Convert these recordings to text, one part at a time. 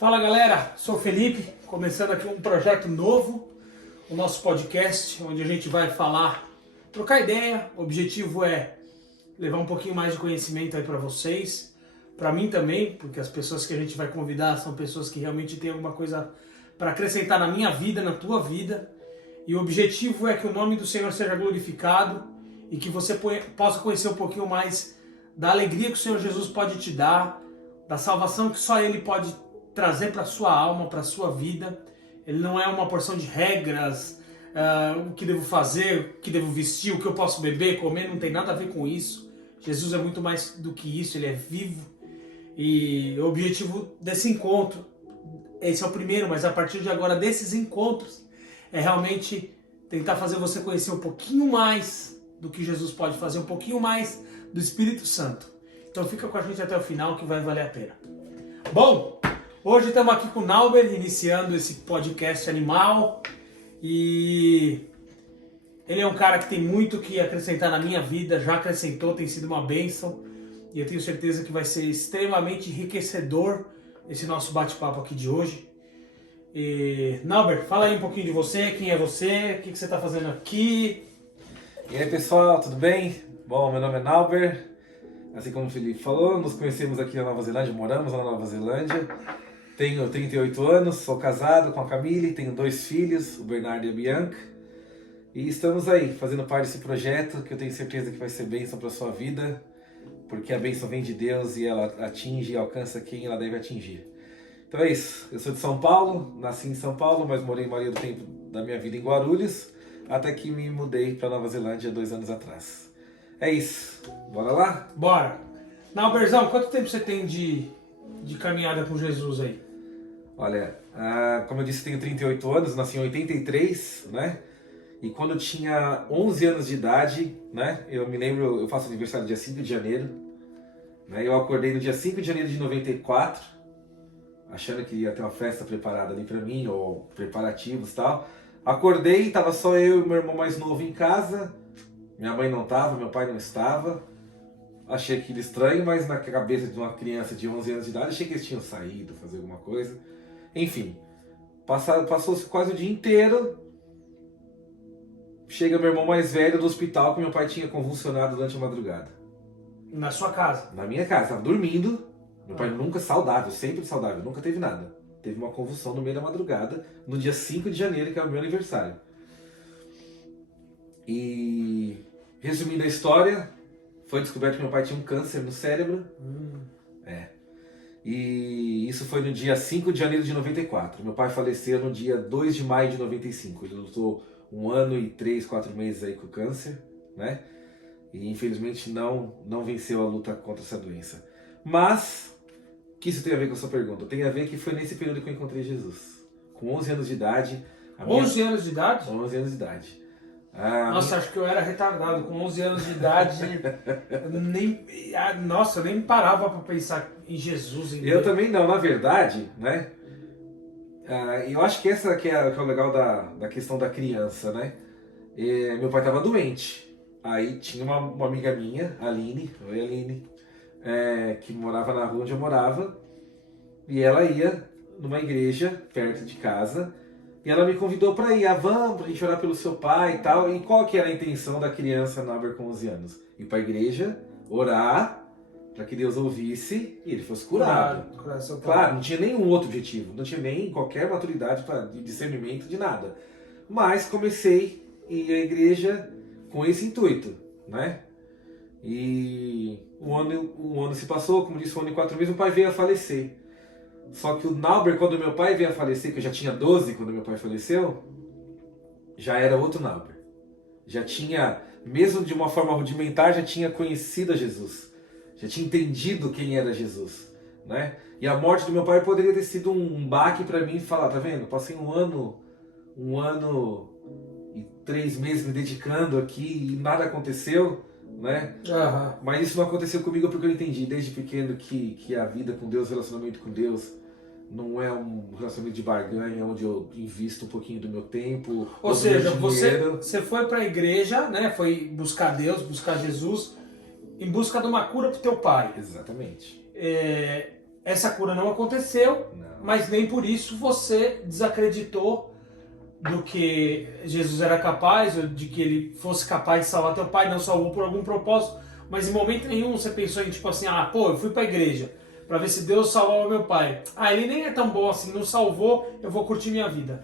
Fala galera, sou o Felipe, começando aqui um projeto novo, o nosso podcast, onde a gente vai falar, trocar ideia. O objetivo é levar um pouquinho mais de conhecimento aí para vocês, para mim também, porque as pessoas que a gente vai convidar são pessoas que realmente têm alguma coisa para acrescentar na minha vida, na tua vida. E o objetivo é que o nome do Senhor seja glorificado e que você possa conhecer um pouquinho mais da alegria que o Senhor Jesus pode te dar, da salvação que só Ele pode trazer para a sua alma, para a sua vida. Ele não é uma porção de regras, o que devo fazer, o que devo vestir, o que eu posso beber, comer, não tem nada a ver com isso. Jesus é muito mais do que isso, Ele é vivo. E o objetivo desse encontro, esse é o primeiro, mas a partir de agora desses encontros, é realmente tentar fazer você conhecer um pouquinho mais do que Jesus pode fazer, um pouquinho mais do Espírito Santo. Então fica com a gente até o final que vai valer a pena. Bom, hoje estamos aqui com o Nauber, iniciando esse podcast animal. E ele é um cara que tem muito que acrescentar na minha vida, já acrescentou, tem sido uma bênção. E eu tenho certeza que vai ser extremamente enriquecedor esse nosso bate-papo aqui de hoje. E, Nauber, fala aí um pouquinho de você, quem é você, o que você está fazendo aqui. E aí pessoal, tudo bem? Bom, meu nome é Nauber, assim como o Felipe falou, nos conhecemos aqui na Nova Zelândia, moramos na Nova Zelândia. Tenho 38 anos, sou casado com a Camille, tenho 2 filhos, o Bernardo e a Bianca. E estamos aí, fazendo parte desse projeto que eu tenho certeza que vai ser bênção para a sua vida, porque a bênção vem de Deus e ela atinge e alcança quem ela deve atingir. Então é isso, eu sou de São Paulo, nasci em São Paulo, mas morei a maioria do tempo da minha vida em Guarulhos, até que me mudei para Nova Zelândia 2 anos atrás. É isso, bora lá? Bora! Nauberzão, quanto tempo você tem de caminhada com Jesus aí? Olha, como eu disse, tenho 38 anos, nasci em 83, né? E quando eu tinha 11 anos de idade, né? Eu me lembro, eu faço aniversário dia 5 de janeiro, né? Eu acordei no dia 5 de janeiro de 94, achando que ia ter uma festa preparada ali pra mim, ou preparativos e tal. Acordei, tava só eu e meu irmão mais novo em casa, minha mãe não tava, meu pai não estava. Achei aquilo estranho, mas na cabeça de uma criança de 11 anos de idade, achei que eles tinham saído, fazer alguma coisa. Enfim, passou-se quase o dia inteiro. Chega meu irmão mais velho do hospital que meu pai tinha convulsionado durante a madrugada. Na sua casa? Na minha casa, tava dormindo. Meu pai nunca saudável, sempre saudável, nunca teve nada. Teve uma convulsão no meio da madrugada, no dia 5 de janeiro, que é o meu aniversário. E resumindo a história, foi descoberto que meu pai tinha um câncer no cérebro. E isso foi no dia 5 de janeiro de 94. Meu pai faleceu no dia 2 de maio de 95. Ele lutou 1 ano e 3, 4 meses aí com o câncer, né? E infelizmente não venceu a luta contra essa doença. Mas, o que isso tem a ver com a sua pergunta? Tem a ver que foi nesse período que eu encontrei Jesus. Com 11 anos de idade. 11 anos de idade? 11 anos de idade. Nossa, acho que eu era retardado. Com 11 anos de idade, eu nem parava para pensar em Jesus. Eu também não, na verdade, né? Eu acho que essa que é o legal da questão da criança, né? Meu pai estava doente. Aí tinha uma amiga minha, a Aline, oi Aline, que morava na rua onde eu morava. E ela ia numa igreja perto de casa. E ela me convidou para ir, vamos, pra gente orar pelo seu pai e tal. E qual que era a intenção da criança Nauber com 11 anos? Ir para a igreja, orar, para que Deus ouvisse e ele fosse curado. Claro, não tinha nenhum outro objetivo, não tinha nem qualquer maturidade de discernimento de nada. Mas comecei a ir à igreja com esse intuito, né? E um ano se passou, como disse, 1 ano e 4 meses, meu pai veio a falecer. Só que o Nauber, quando meu pai veio a falecer, que eu já tinha 12 quando meu pai faleceu, já era outro Nauber. Já tinha, mesmo de uma forma rudimentar, já tinha conhecido a Jesus. Já tinha entendido quem era Jesus, né? E a morte do meu pai poderia ter sido um baque para mim e falar, tá vendo? Passei um ano e 3 meses me dedicando aqui e nada aconteceu, né? Mas isso não aconteceu comigo porque eu entendi desde pequeno que a vida com Deus, o relacionamento com Deus, não é um relacionamento de barganha onde eu invisto um pouquinho do meu tempo. Ou seja, você foi para a igreja, né? Foi buscar Deus, buscar Jesus, em busca de uma cura para o teu pai. Exatamente. Essa cura não aconteceu. Não. mas nem por isso você desacreditou do que Jesus era capaz, ou de que ele fosse capaz de salvar teu pai, não salvou por algum propósito, mas em momento nenhum você pensou em tipo assim, eu fui pra igreja pra ver se Deus salvava meu pai. Ele nem é tão bom assim, não salvou, eu vou curtir minha vida.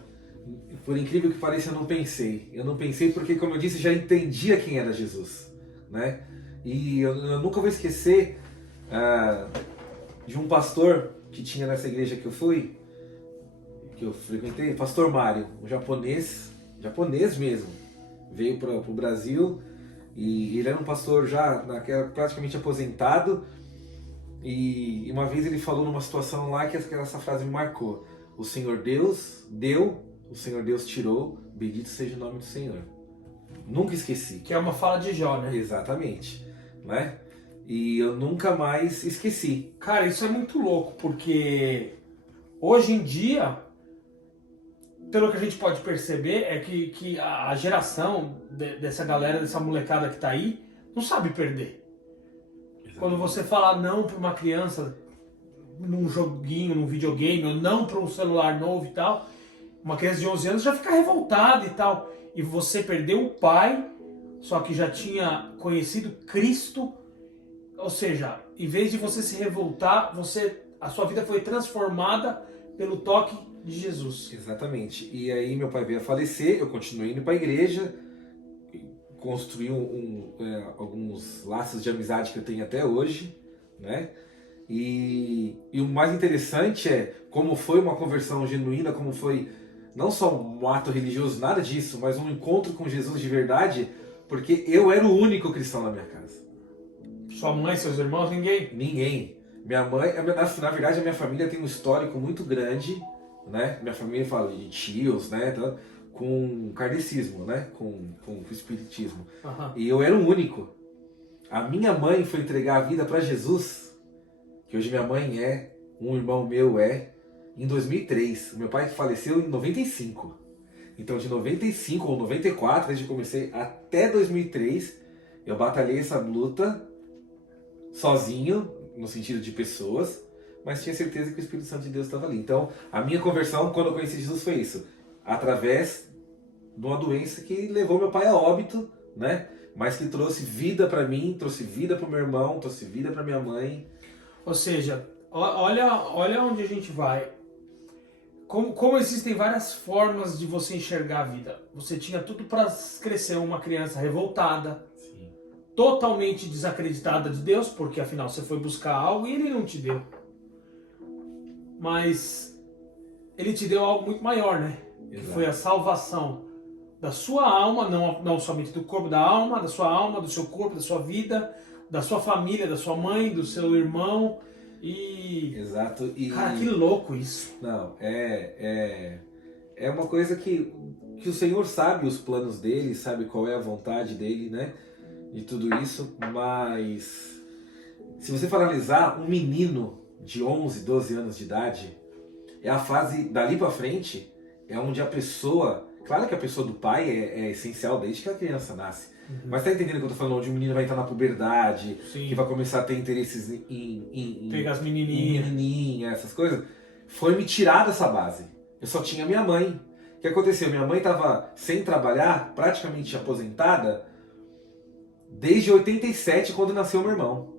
Por incrível que pareça, eu não pensei. Eu não pensei porque, como eu disse, já entendia quem era Jesus, né? E eu nunca vou esquecer de um pastor que tinha nessa igreja que eu frequentei, pastor Mário, um japonês mesmo, veio para o Brasil e ele era um pastor já praticamente aposentado e uma vez ele falou numa situação lá que essa frase me marcou: o Senhor Deus deu, o Senhor Deus tirou, bendito seja o nome do Senhor. Nunca esqueci. Que é uma fala de Jó, né? Exatamente, né? E eu nunca mais esqueci. Cara, isso é muito louco, porque hoje em dia, pelo que a gente pode perceber, é que a geração dessa galera, dessa molecada que tá aí, não sabe perder. Exatamente. Quando você fala não para uma criança num joguinho, num videogame, ou não para um celular novo e tal, uma criança de 11 anos já fica revoltada e tal. E você perdeu o pai, só que já tinha conhecido Cristo. Ou seja, em vez de você se revoltar, a sua vida foi transformada pelo toque de Jesus. Exatamente. E aí meu pai veio a falecer, eu continuei indo para a igreja, construí alguns laços de amizade que eu tenho até hoje, né? E o mais interessante é como foi uma conversão genuína, como foi não só um ato religioso, nada disso, mas um encontro com Jesus de verdade, porque eu era o único cristão na minha casa. Sua mãe, seus irmãos, ninguém? Ninguém. Minha mãe, na verdade a minha família tem um histórico muito grande, né? Minha família fala de tios, né? Com kardecismo, né? Com espiritismo. Uhum. E eu era o único. A minha mãe foi entregar a vida para Jesus, que hoje minha mãe é, um irmão meu em 2003. Meu pai faleceu em 95. Então de 95 ou 94, desde que eu comecei, até 2003, eu batalhei essa luta sozinho, no sentido de pessoas, mas tinha certeza que o Espírito Santo de Deus estava ali. Então, a minha conversão, quando eu conheci Jesus, foi isso. Através de uma doença que levou meu pai a óbito, né? Mas que trouxe vida para mim, trouxe vida para o meu irmão, trouxe vida para minha mãe. Ou seja, olha onde a gente vai. Como existem várias formas de você enxergar a vida. Você tinha tudo para crescer uma criança revoltada, totalmente desacreditada de Deus, porque afinal você foi buscar algo e Ele não te deu. Mas Ele te deu algo muito maior, né? Exato. Que foi a salvação da sua alma, não somente do corpo, da alma, da sua alma, do seu corpo, da sua vida, da sua família, da sua mãe, do seu irmão. Exato. Cara, que louco isso. Não, é uma coisa que o Senhor sabe os planos dele, sabe qual é a vontade dele, né? De tudo isso, mas se você for analisar, um menino de 11, 12 anos de idade, é a fase dali pra frente, é onde a pessoa, claro que a pessoa do pai é essencial desde que a criança nasce, mas tá entendendo o que eu tô falando, onde o menino vai entrar na puberdade, Sim. que vai começar a ter interesses em pegar as menininhas, essas coisas, foi me tirar dessa base. Eu só tinha minha mãe. O que aconteceu? Minha mãe tava sem trabalhar, praticamente aposentada, desde 87, quando nasceu meu irmão,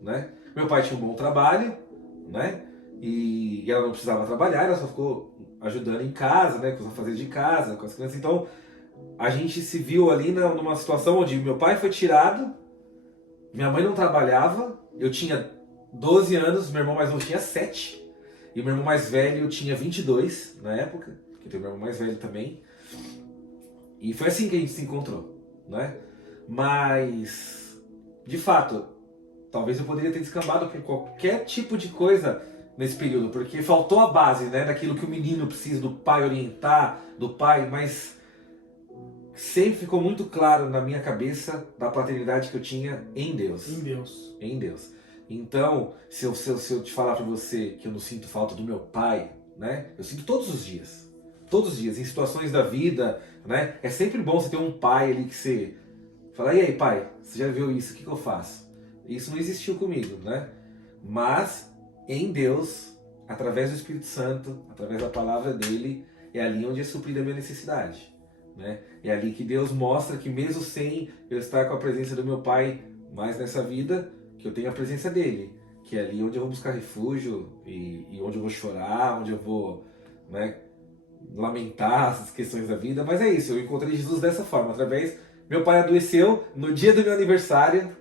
né? Meu pai tinha um bom trabalho, né? E ela não precisava trabalhar, ela só ficou ajudando em casa, né? Com os afazeres de casa, com as crianças. Então, a gente se viu ali numa situação onde meu pai foi tirado, minha mãe não trabalhava, eu tinha 12 anos, meu irmão mais novo tinha 7, e meu irmão mais velho tinha 22 na época, que tem meu irmão mais velho também. E foi assim que a gente se encontrou, né? Mas, de fato, talvez eu poderia ter descambado com qualquer tipo de coisa nesse período, porque faltou a base, né, daquilo que o menino precisa, do pai orientar, do pai, mas sempre ficou muito claro na minha cabeça da paternidade que eu tinha em Deus. Em Deus. Em Deus. Então, se eu te falar pra você que eu não sinto falta do meu pai, né, eu sinto todos os dias. Todos os dias, em situações da vida, né, é sempre bom você ter um pai ali que você fala, e aí pai, você já viu isso, o que eu faço? Isso não existiu comigo, né? Mas em Deus através do Espírito Santo, através da palavra dele, é ali onde é suprida a minha necessidade, né? É ali que Deus mostra que mesmo sem eu estar com a presença do meu Pai mais nessa vida, que eu tenho a presença dele, que é ali onde eu vou buscar refúgio e onde eu vou chorar, onde eu vou, né, lamentar as questões da vida. Mas é isso, eu encontrei Jesus dessa forma, através... Meu pai adoeceu no dia do meu aniversário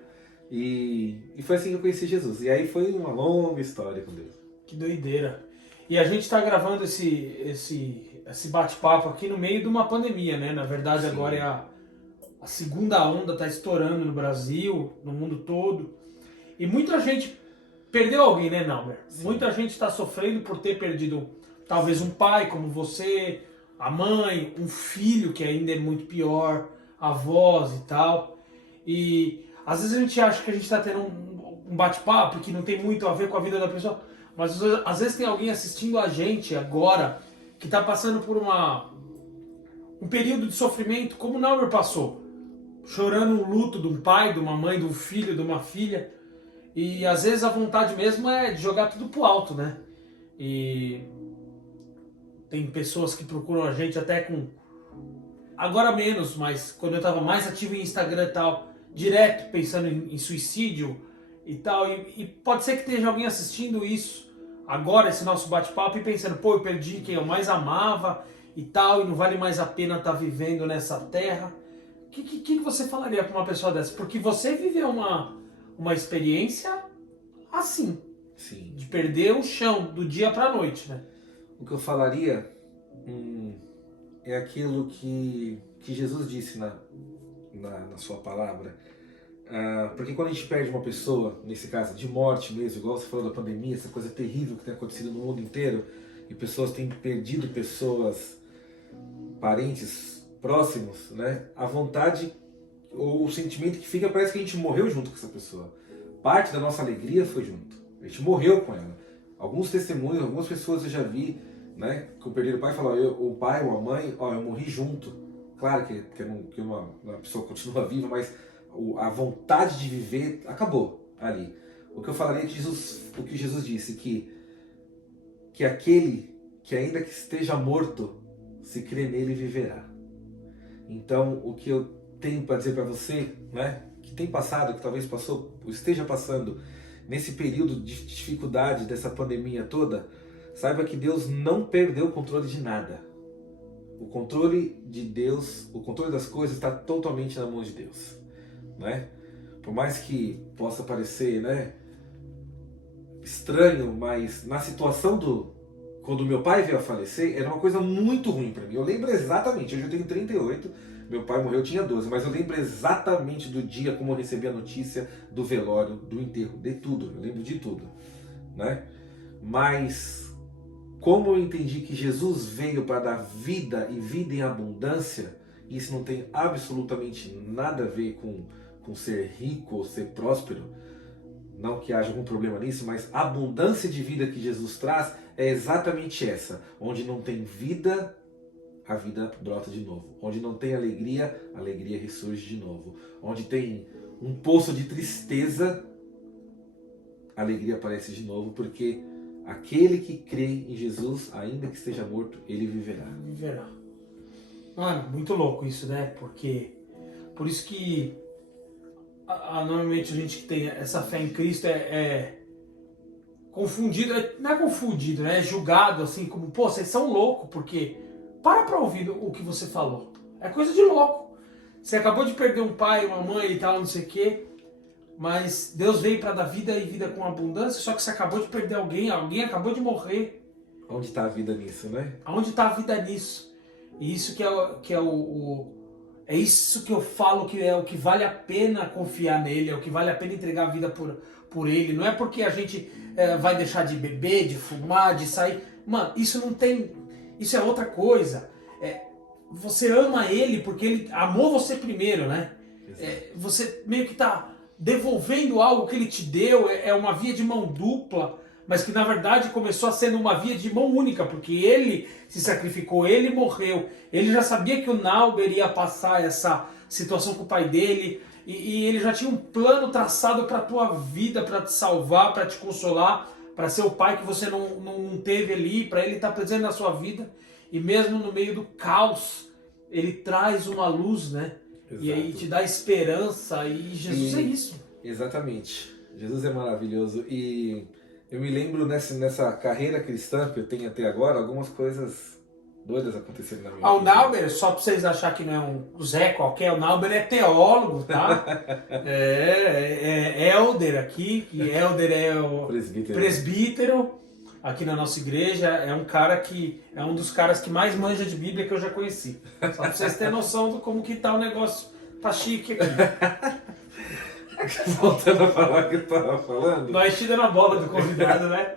e foi assim que eu conheci Jesus. E aí foi uma longa história com Deus. Que doideira. E a gente está gravando esse bate-papo aqui no meio de uma pandemia, né? Na verdade, sim, agora é a segunda onda, está estourando no Brasil, no mundo todo. E muita gente perdeu alguém, né, Nauber? Muita gente está sofrendo por ter perdido talvez um pai como você, a mãe, um filho, que ainda é muito pior, avós e tal. E às vezes a gente acha que a gente está tendo um bate-papo que não tem muito a ver com a vida da pessoa, mas às vezes tem alguém assistindo a gente agora que está passando por um período de sofrimento como o Nauber passou, chorando o luto de um pai, de uma mãe, de um filho, de uma filha. E às vezes a vontade mesmo é de jogar tudo pro alto, né? E tem pessoas que procuram a gente até com... Agora menos, mas quando eu estava mais ativo em Instagram e tal, direto pensando em suicídio e tal. E pode ser que esteja alguém assistindo isso agora, esse nosso bate-papo, e pensando, pô, eu perdi quem eu mais amava e tal, e não vale mais a pena estar vivendo nessa terra. O que você falaria para uma pessoa dessa? Porque você viveu uma experiência assim, sim, de perder o chão do dia para a noite, né? O que eu falaria é aquilo que Jesus disse na sua palavra. Porque quando a gente perde uma pessoa, nesse caso de morte mesmo, igual você falou da pandemia, essa coisa terrível que tem acontecido no mundo inteiro, e pessoas têm perdido pessoas, parentes próximos, né? A vontade ou o sentimento que fica, parece que a gente morreu junto com essa pessoa. Parte da nossa alegria foi junto. A gente morreu com ela. Alguns testemunhos, algumas pessoas eu já vi, né, que perderam o pai e falaram, o pai ou a mãe, eu morri junto. Claro que uma pessoa continua viva, mas a vontade de viver acabou ali. O que eu falaria é o que Jesus disse, que aquele que ainda que esteja morto, se crê nele, viverá. Então, o que eu tenho para dizer para você, né, que tem passado, que talvez passou, ou esteja passando, nesse período de dificuldade dessa pandemia toda, saiba que Deus não perdeu o controle de nada. O controle de Deus, o controle das coisas está totalmente na mão de Deus, né? Por mais que possa parecer, né, estranho, mas na situação quando meu pai veio a falecer, era uma coisa muito ruim para mim. Eu lembro exatamente, hoje eu tenho 38, meu pai morreu, eu tinha 12, mas eu lembro exatamente do dia como eu recebi a notícia do velório, do enterro, de tudo, eu lembro de tudo, né? Mas como eu entendi que Jesus veio para dar vida e vida em abundância, isso não tem absolutamente nada a ver com ser rico ou ser próspero, não que haja algum problema nisso, mas a abundância de vida que Jesus traz é exatamente essa. Onde não tem vida, a vida brota de novo. Onde não tem alegria, a alegria ressurge de novo. Onde tem um poço de tristeza, a alegria aparece de novo, porque aquele que crê em Jesus, ainda que esteja morto, ele viverá. Viverá. Mano, muito louco isso, né? Porque por isso que normalmente a gente que tem essa fé em Cristo é confundido, não é confundido, né? É julgado assim como, pô, vocês são loucos, porque para ouvir o que você falou. É coisa de louco. Você acabou de perder um pai, uma mãe e tal, não sei o quê, mas Deus veio para dar vida e vida com abundância, só que você acabou de perder alguém acabou de morrer. Onde está a vida nisso, né? Onde está a vida nisso? E isso é isso que eu falo que é o que vale a pena confiar nele, é o que vale a pena entregar a vida por ele. Não é porque a gente vai deixar de beber, de fumar, de sair. Mano, isso não tem... Isso é outra coisa. Você ama ele porque ele amou você primeiro, né? Você meio que está devolvendo algo que ele te deu. É uma via de mão dupla, mas que na verdade começou a ser uma via de mão única, porque ele se sacrificou, ele morreu. Ele já sabia que o Nauber ia passar essa situação com o pai dele, e ele já tinha um plano traçado para a tua vida, para te salvar, para te consolar, para ser o pai que você não teve ali, para ele estar presente na sua vida, e mesmo no meio do caos, ele traz uma luz, né? Exato. E aí te dá esperança, e Jesus é isso. Exatamente. Jesus é maravilhoso. E eu me lembro nessa carreira cristã que eu tenho até agora, algumas coisas doidas aconteceram na minha vida. O Nauber, só para vocês acharem que não é um Zé qualquer, o Nauber é teólogo, tá? é Elder aqui, que Elder é o presbítero aqui na nossa igreja, é um cara que é um dos caras que mais manja de Bíblia que eu já conheci. Só para vocês terem noção de como que tá o negócio, tá chique aqui. Voltando a falar o que eu estava falando. Nós tira na bola do convidado, né?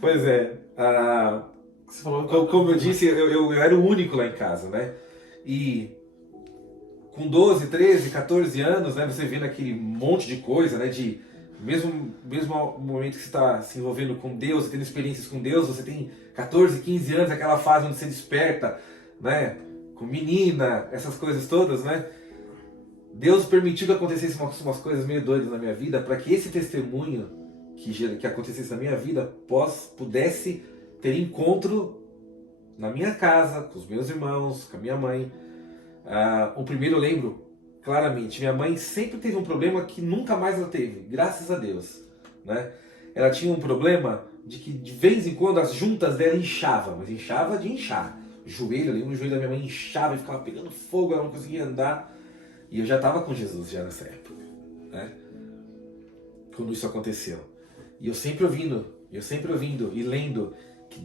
Pois é. Você falou como eu disse, eu era o único lá em casa, né? E com 12, 13, 14 anos, né? Você vendo aquele monte de coisa, né? De mesmo momento que você está se envolvendo com Deus, tendo experiências com Deus, você tem 14, 15 anos, aquela fase onde você desperta, né? Com menina, essas coisas todas, né? Deus permitiu que acontecesse umas coisas meio doidas na minha vida para que esse testemunho que acontecesse na minha vida pudesse ter encontro na minha casa, com os meus irmãos, com a minha mãe. O primeiro eu lembro claramente, minha mãe sempre teve um problema que nunca mais ela teve, graças a Deus, né? Ela tinha um problema de que de vez em quando as juntas dela inchavam, mas inchava de inchar. O joelho, eu lembro, o joelho da minha mãe inchava e ficava pegando fogo, ela não conseguia andar. E eu já estava com Jesus já nessa época, né? Quando isso aconteceu. E eu sempre ouvindo e lendo que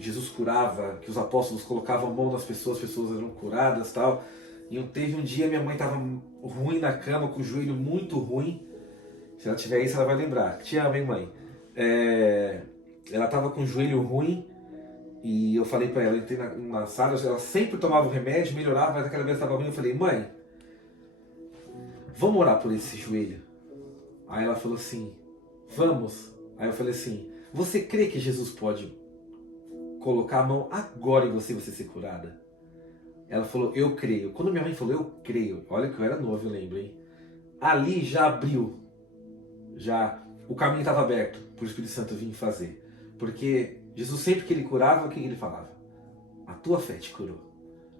Jesus curava, que os apóstolos colocavam a mão nas pessoas, as pessoas eram curadas, tal. E teve um dia minha mãe estava ruim na cama, com o joelho muito ruim. Se ela tiver isso, ela vai lembrar. Te amo, hein, mãe? Ela estava com o joelho ruim e eu falei para ela, eu entrei na sala, ela sempre tomava o remédio, melhorava, mas aquela vez estava ruim. Eu falei, mãe, vamos orar por esse joelho? Aí ela falou assim, vamos. Aí eu falei assim, você crê que Jesus pode colocar a mão agora em você e você ser curada? Ela falou, eu creio. Quando minha mãe falou, eu creio, olha que eu era novo, eu lembro, hein? Ali já abriu, o caminho estava aberto para o Espírito Santo vir fazer. Porque Jesus sempre que ele curava, o que ele falava? A tua fé te curou.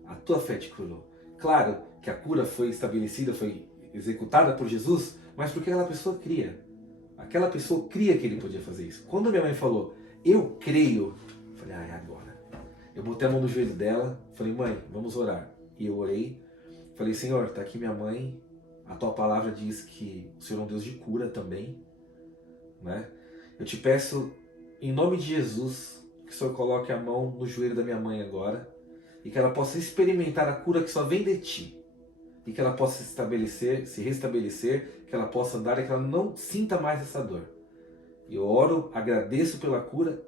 A tua fé te curou. Claro que a cura foi estabelecida, foi executada por Jesus, mas porque aquela pessoa cria. Aquela pessoa cria que ele podia fazer isso. Quando minha mãe falou, eu creio, eu falei, é agora. Eu botei a mão no joelho dela, falei, mãe, vamos orar. E eu orei, falei, Senhor, está aqui minha mãe, a tua palavra diz que o Senhor é um Deus de cura também, né? Eu te peço, em nome de Jesus, que o Senhor coloque a mão no joelho da minha mãe agora, e que ela possa experimentar a cura que só vem de ti. E que ela possa se restabelecer, que ela possa andar e que ela não sinta mais essa dor. Eu oro, agradeço pela cura,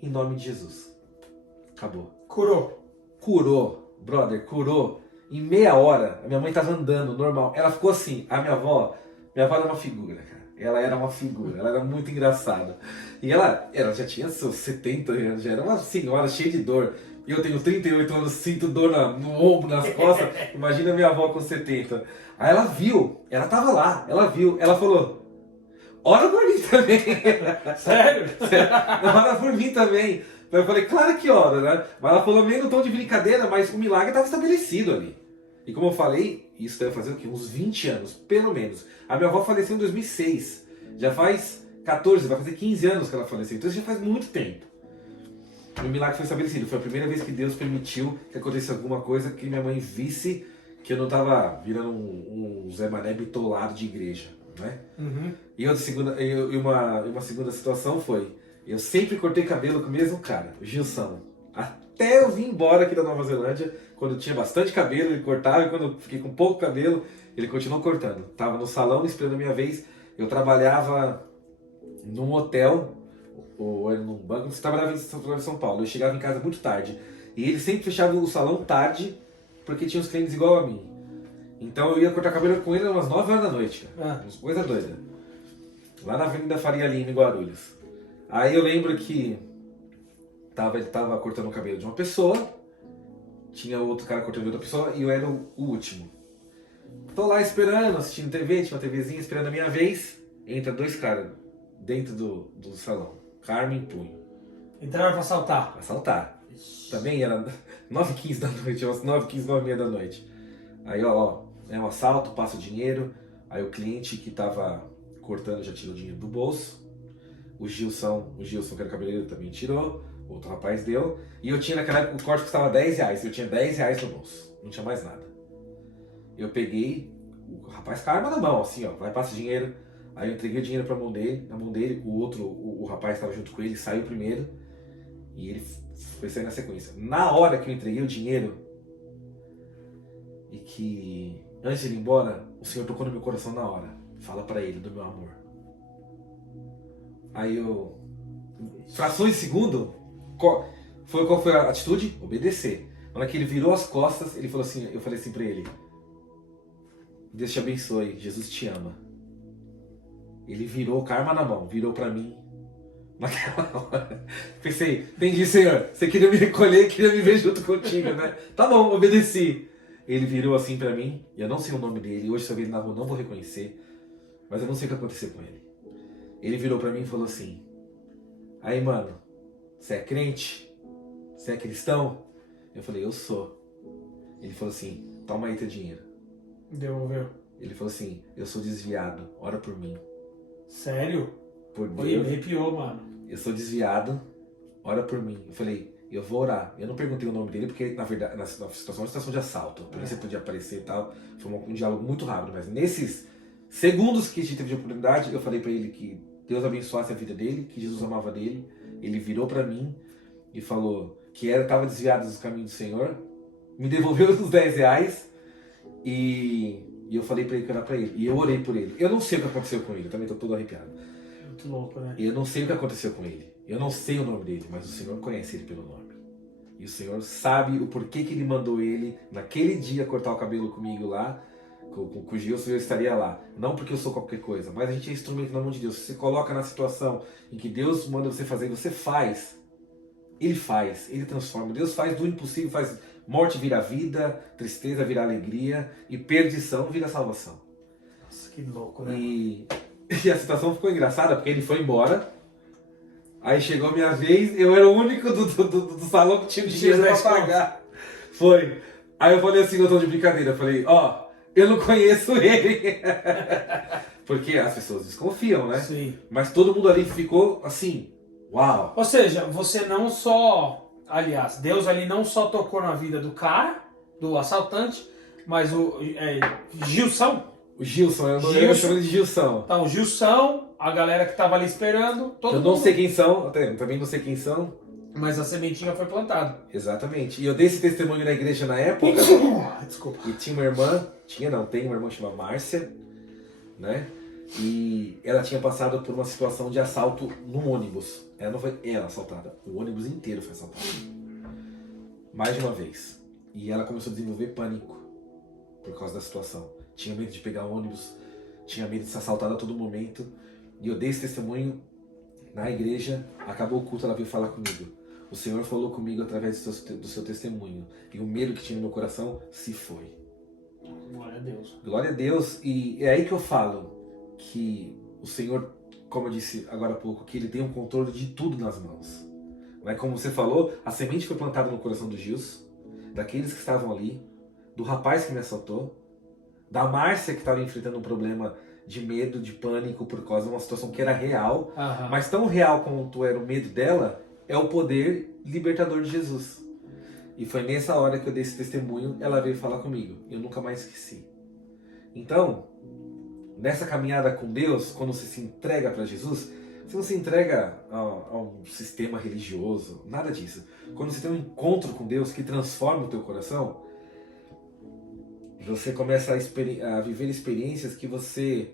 em nome de Jesus. Acabou. Curou, brother, curou. Em meia hora, a minha mãe estava andando, normal. Ela ficou assim, a minha avó era uma figura, cara. Ela era uma figura, ela era muito engraçada. E ela já tinha seus 70 anos, já era uma senhora cheia de dor. E eu tenho 38 anos, sinto dor no ombro, nas costas. Imagina minha avó com 70. Aí ela viu, ela tava lá, ela viu, ela falou, ora por mim também. Sério? Ora por mim também. Eu falei, claro que ora, né? Mas ela falou meio no tom de brincadeira, mas o milagre estava estabelecido ali. E como eu falei, isso deve fazer o quê? Uns 20 anos, pelo menos. A minha avó faleceu em 2006. Já faz 14, vai fazer 15 anos que ela faleceu. Então isso já faz muito tempo. E o milagre foi estabelecido. Foi a primeira vez que Deus permitiu que acontecesse alguma coisa que minha mãe visse que eu não estava virando um Zé Mané bitolado de igreja, né? Uhum. E uma segunda situação foi, eu sempre cortei cabelo com o mesmo cara, o Gilson. Até eu vim embora aqui da Nova Zelândia, quando eu tinha bastante cabelo, ele cortava, e quando eu fiquei com pouco cabelo, ele continuou cortando. Tava no salão esperando a minha vez, eu trabalhava num hotel, ou era num banco, você trabalhava em São Paulo, eu chegava em casa muito tarde. E ele sempre fechava o salão tarde, porque tinha uns clientes igual a mim. Então eu ia cortar cabelo com ele umas 9 horas da noite, cara. Coisa doida. Lá na Avenida Faria Lima, em Guarulhos. Aí eu lembro que ele tava cortando o cabelo de uma pessoa, tinha outro cara cortando de outra pessoa, e eu era o último. Tô lá esperando, assistindo TV, tinha uma TVzinha esperando a minha vez, entra dois caras dentro do salão. com a arma em punho. Entraram pra assaltar. Pra assaltar. Também era 9h15 da noite, umas 9h15, 9h30 da noite. Aí, é um assalto, passa o dinheiro. Aí o cliente que tava cortando já tirou o dinheiro do bolso. O Gilson, que era cabeleireiro, também tirou. Outro rapaz deu. E eu tinha naquela época, o corte custava R$10. Eu tinha R$10 no bolso. Não tinha mais nada. Eu peguei o rapaz com a arma na mão, assim, vai, passa o dinheiro. Aí eu entreguei o dinheiro na mão dele. O rapaz estava junto com ele, saiu primeiro. E ele foi sair na sequência. Na hora que eu entreguei o dinheiro, e que antes de ir embora, o Senhor tocou no meu coração na hora. Fala pra ele do meu amor. Aí eu, frações de segundo, qual foi a atitude? Obedecer. Na hora que ele virou as costas, ele falou assim, eu falei assim pra ele: Deus te abençoe, Jesus te ama. Ele virou com a arma na mão, virou pra mim. Naquela hora, pensei, entendi, Senhor, você queria me recolher, queria me ver junto contigo, né? Tá bom, obedeci. Ele virou assim pra mim, eu não sei o nome dele, hoje se eu ver ele na rua não vou reconhecer, mas eu não sei o que aconteceu com ele. Ele virou pra mim e falou assim: aí, mano, você é crente? Você é cristão? Eu falei: eu sou. Ele falou assim: toma aí teu dinheiro. Devolveu. Ele falou assim: eu sou desviado, ora por mim. Sério? Por Deus. Oi, arrepiou, mano. Eu sou desviado, ora por mim. Eu falei: eu vou orar. Eu não perguntei o nome dele porque, na verdade, na situação, uma situação de assalto. A polícia podia aparecer e tal. Foi um diálogo muito rápido, mas nesses segundos que a gente teve de oportunidade, eu falei pra ele que Deus abençoasse a vida dele, que Jesus amava dele. Ele virou pra mim e falou que estava desviado dos caminhos do Senhor, me devolveu os R$10 e eu falei pra ele que era pra ele. E eu orei por ele. Eu não sei o que aconteceu com ele, eu também tô todo arrepiado. Muito louco, né? Eu não sei o que aconteceu com ele. Eu não sei o nome dele, mas o Senhor conhece ele pelo nome. E o Senhor sabe o porquê que ele mandou ele naquele dia cortar o cabelo comigo lá. Com o Gilson, eu estaria lá. Não porque eu sou qualquer coisa, mas a gente é instrumento na mão de Deus. Se você coloca na situação em que Deus manda você fazer, você faz. Ele faz, ele transforma. Deus faz do impossível, faz morte virar vida, tristeza virar alegria e perdição virar salvação. Nossa, que louco, né? E a situação ficou engraçada porque ele foi embora. Aí chegou a minha vez, eu era o único do salão que tinha dinheiro pra pagar. Foi. Aí eu falei assim, eu tô de brincadeira, eu falei: eu não conheço ele. Porque as pessoas desconfiam, né? Sim. Mas todo mundo ali ficou assim, uau. Ou seja, você não só... Aliás, Deus ali não só tocou na vida do cara, do assaltante, mas o Gilson. O Gilson, eu chamo ele de Gilson. Então, o Gilson, a galera que tava ali esperando, todo eu mundo. não sei quem são, também não sei quem são. Mas a sementinha foi plantada. Exatamente. E eu dei esse testemunho na igreja na época. Desculpa. E tinha uma irmã, tem uma irmã chamada Márcia, né? E ela tinha passado por uma situação de assalto num ônibus. Ela não foi ela assaltada, o ônibus inteiro foi assaltado. Mais de uma vez. E ela começou a desenvolver pânico por causa da situação. Tinha medo de pegar ônibus, tinha medo de ser assaltada a todo momento. E eu dei esse testemunho na igreja, acabou o culto, ela veio falar comigo. O Senhor falou comigo através do seu testemunho. E o medo que tinha no meu coração se foi. Glória a Deus. Glória a Deus. E é aí que eu falo que o Senhor, como eu disse agora há pouco, que Ele tem um controle de tudo nas mãos. Não é como você falou, a semente foi plantada no coração do Gilson, daqueles que estavam ali, do rapaz que me assaltou, da Márcia que estava enfrentando um problema de medo, de pânico por causa de uma situação que era real, mas tão real quanto era o medo dela, é o poder libertador de Jesus. E foi nessa hora que eu dei esse testemunho, ela veio falar comigo. Eu nunca mais esqueci. Então, nessa caminhada com Deus, quando você se entrega para Jesus, você não se entrega a um sistema religioso, nada disso. Quando você tem um encontro com Deus que transforma o teu coração, você começa a viver experiências que você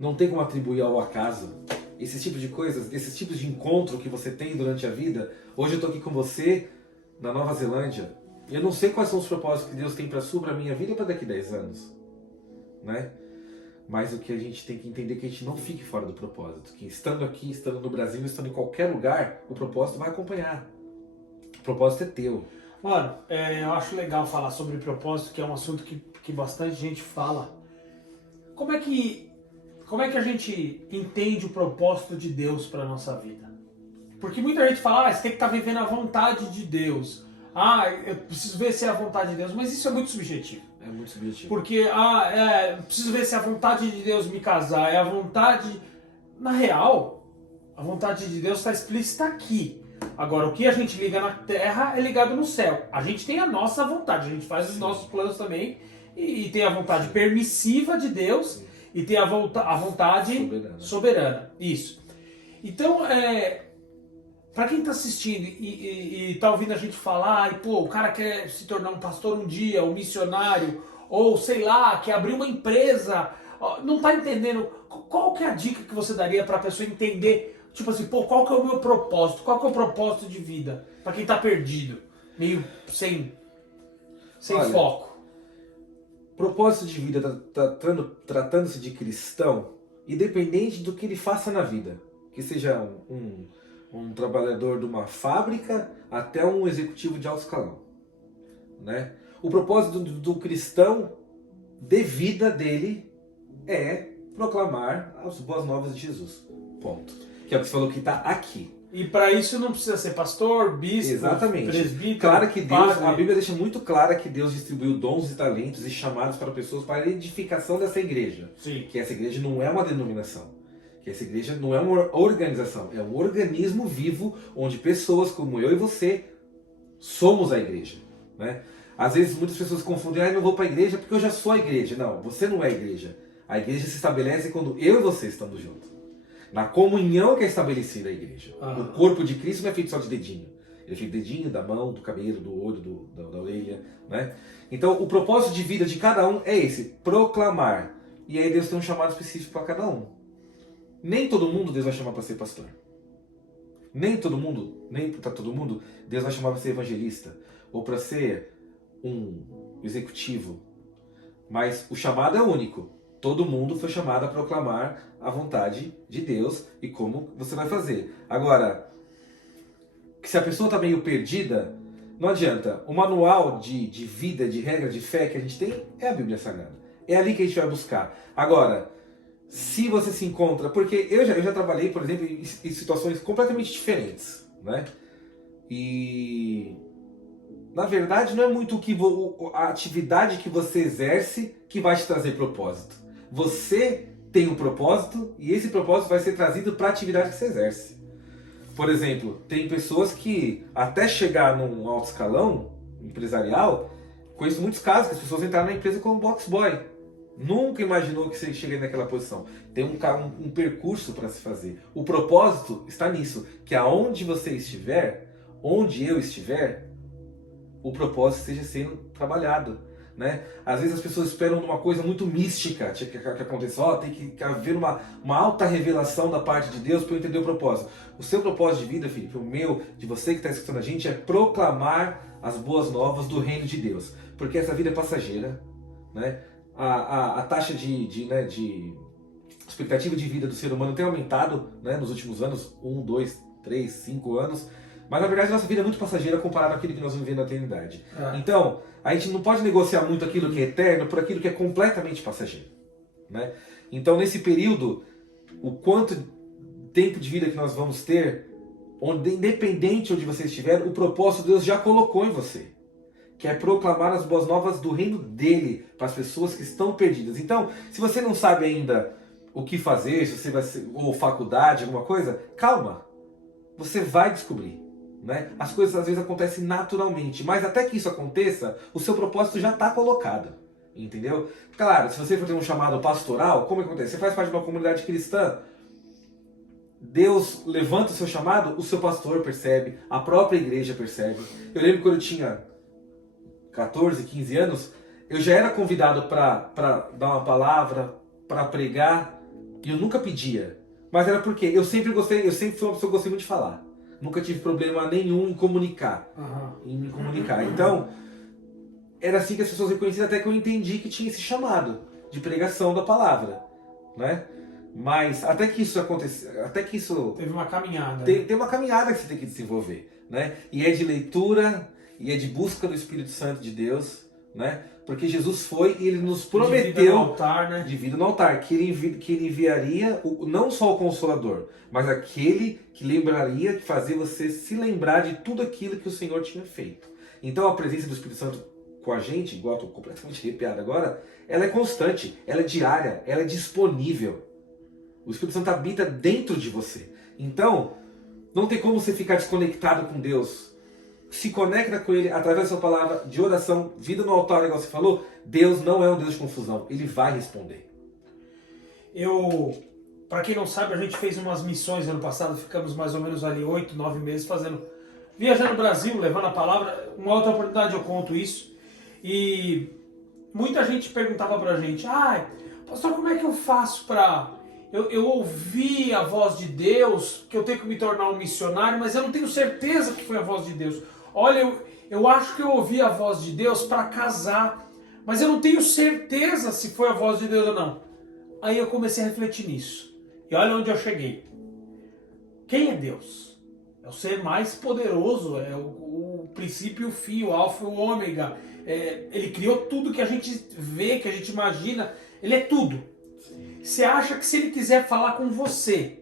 não tem como atribuir ao acaso. Esses tipos de coisas, esses tipos de encontro que você tem durante a vida. Hoje eu estou aqui com você na Nova Zelândia. Eu não sei quais são os propósitos que Deus tem para a minha vida e para daqui a 10 anos. Né? Mas o que a gente tem que entender é que a gente não fique fora do propósito. Que estando aqui, estando no Brasil, estando em qualquer lugar, o propósito vai acompanhar. O propósito é teu. Mano, eu acho legal falar sobre propósito, que é um assunto que bastante gente fala. Como é que a gente entende o propósito de Deus para nossa vida? Porque muita gente fala, você tem que estar vivendo a vontade de Deus. Eu preciso ver se é a vontade de Deus, mas isso é muito subjetivo. É muito subjetivo. Porque, preciso ver se é a vontade de Deus me casar, é a vontade... Na real, a vontade de Deus está explícita aqui. Agora, o que a gente liga na terra é ligado no céu. A gente tem a nossa vontade, a gente faz os nossos planos também, e tem a vontade permissiva de Deus, e tem a vontade soberana. Isso. Então, para quem está assistindo e está ouvindo a gente falar, o cara quer se tornar um pastor um dia, um missionário, ou sei lá, quer abrir uma empresa, não está entendendo, qual que é a dica que você daria para a pessoa entender, tipo assim, qual que é o meu propósito, qual que é o propósito de vida, para quem está perdido, meio sem foco? Propósito de vida, tratando-se de cristão, independente do que ele faça na vida, que seja um trabalhador de uma fábrica até um executivo de alto escalão, né? O propósito do cristão de vida dele é proclamar as boas novas de Jesus. Ponto. Que é o que você falou que está aqui. E para isso não precisa ser pastor, bispo, exatamente, presbítero. Claro que Deus, padre. a Bíblia deixa muito clara que Deus distribuiu dons e talentos e chamados para pessoas para a edificação dessa igreja. Sim. Que essa igreja não é uma denominação. Que essa igreja não é uma organização. É um organismo vivo onde pessoas como eu e você somos a igreja, né? Às vezes muitas pessoas confundem, eu não vou para a igreja porque eu já sou a igreja. Não, você não é a igreja. A igreja se estabelece quando eu e você estamos juntos. Na comunhão que é estabelecida a igreja. O corpo de Cristo não é feito só de dedinho. Ele é feito de dedinho, da mão, do cabelo, do olho, da orelha, né? Então o propósito de vida de cada um é esse, proclamar. E aí Deus tem um chamado específico para cada um. Nem todo mundo Deus vai chamar para ser pastor. Nem para todo mundo Deus vai chamar para ser evangelista. Ou para ser um executivo. Mas o chamado é único. Todo mundo foi chamado a proclamar a vontade de Deus e como você vai fazer. Agora, se a pessoa está meio perdida, não adianta. O manual de vida, de regra, de fé que a gente tem é a Bíblia Sagrada. É ali que a gente vai buscar. Agora, se você se encontra... Porque eu já trabalhei, por exemplo, em situações completamente diferentes, né? E... na verdade, não é muito a atividade que você exerce que vai te trazer propósito. Você tem um propósito e esse propósito vai ser trazido para a atividade que você exerce. Por exemplo, tem pessoas que até chegar num alto escalão empresarial, conheço muitos casos que as pessoas entraram na empresa como box boy. Nunca imaginou que você chegaria naquela posição. Tem um percurso para se fazer. O propósito está nisso, que aonde você estiver, onde eu estiver, o propósito esteja sendo trabalhado, né? Às vezes as pessoas esperam uma coisa muito mística que aconteça, tem que haver uma alta revelação da parte de Deus para eu entender o propósito. O seu propósito de vida, Felipe, o meu, de você que está escutando a gente, é proclamar as boas novas do reino de Deus, porque essa vida é passageira, né? A taxa de expectativa de vida do ser humano tem aumentado, né, nos últimos anos, 1, 2, 3, 5 anos. Mas na verdade nossa vida é muito passageira comparada àquilo que nós vamos viver na eternidade. Então, a gente não pode negociar muito aquilo que é eterno por aquilo que é completamente passageiro, né? Então, nesse período, o quanto tempo de vida que nós vamos ter, independente onde você estiver, o propósito Deus já colocou em você, que é proclamar as boas novas do reino dele para as pessoas que estão perdidas. Então, se você não sabe ainda o que fazer, se você vai ser, ou faculdade, alguma coisa, calma, você vai descobrir. Né? As coisas às vezes acontecem naturalmente, mas até que isso aconteça, o seu propósito já está colocado, entendeu? Claro, se você for ter um chamado pastoral, como acontece? Você faz parte de uma comunidade cristã, Deus levanta o seu chamado, o seu pastor percebe, a própria igreja percebe. Eu lembro quando eu tinha 14, 15 anos, eu já era convidado para dar uma palavra, para pregar, e eu nunca pedia, mas era porque eu sempre fui uma pessoa que gostei muito de falar. Nunca tive problema nenhum em comunicar. Em me comunicar. Então, era assim que as pessoas reconheciam, até que eu entendi que tinha esse chamado de pregação da palavra, né? Mas até que isso acontecesse, até que isso... Teve uma caminhada. Tem uma caminhada que você tem que desenvolver, né? E é de leitura, e é de busca do Espírito Santo de Deus, né? Porque Jesus foi e ele nos De vida no prometeu altar, né? de vida no altar, que ele enviaria não só o Consolador, mas aquele que lembraria, que fazia você se lembrar de tudo aquilo que o Senhor tinha feito. Então a presença do Espírito Santo com a gente, igual eu estou completamente arrepiado agora, ela é constante, ela é diária, ela é disponível. O Espírito Santo habita dentro de você. Então, não tem como você ficar desconectado com Deus. Se conecta com Ele através da sua palavra de oração, vida no altar, igual você falou. Deus não é um Deus de confusão. Ele vai responder. Para quem não sabe, a gente fez umas missões ano passado, ficamos mais ou menos ali 8, 9 meses viajando no Brasil, levando a palavra. Uma outra oportunidade eu conto isso. E muita gente perguntava pra gente, pastor, como é que eu faço pra... Eu ouvi a voz de Deus, que eu tenho que me tornar um missionário, mas eu não tenho certeza que foi a voz de Deus. Olha, eu acho que eu ouvi a voz de Deus para casar, mas eu não tenho certeza se foi a voz de Deus ou não. Aí eu comecei a refletir nisso. E olha onde eu cheguei. Quem é Deus? É o ser mais poderoso, é o princípio e o fim, o alfa e o ômega. Ele criou tudo que a gente vê, que a gente imagina. Ele é tudo. Você acha que se ele quiser falar com você,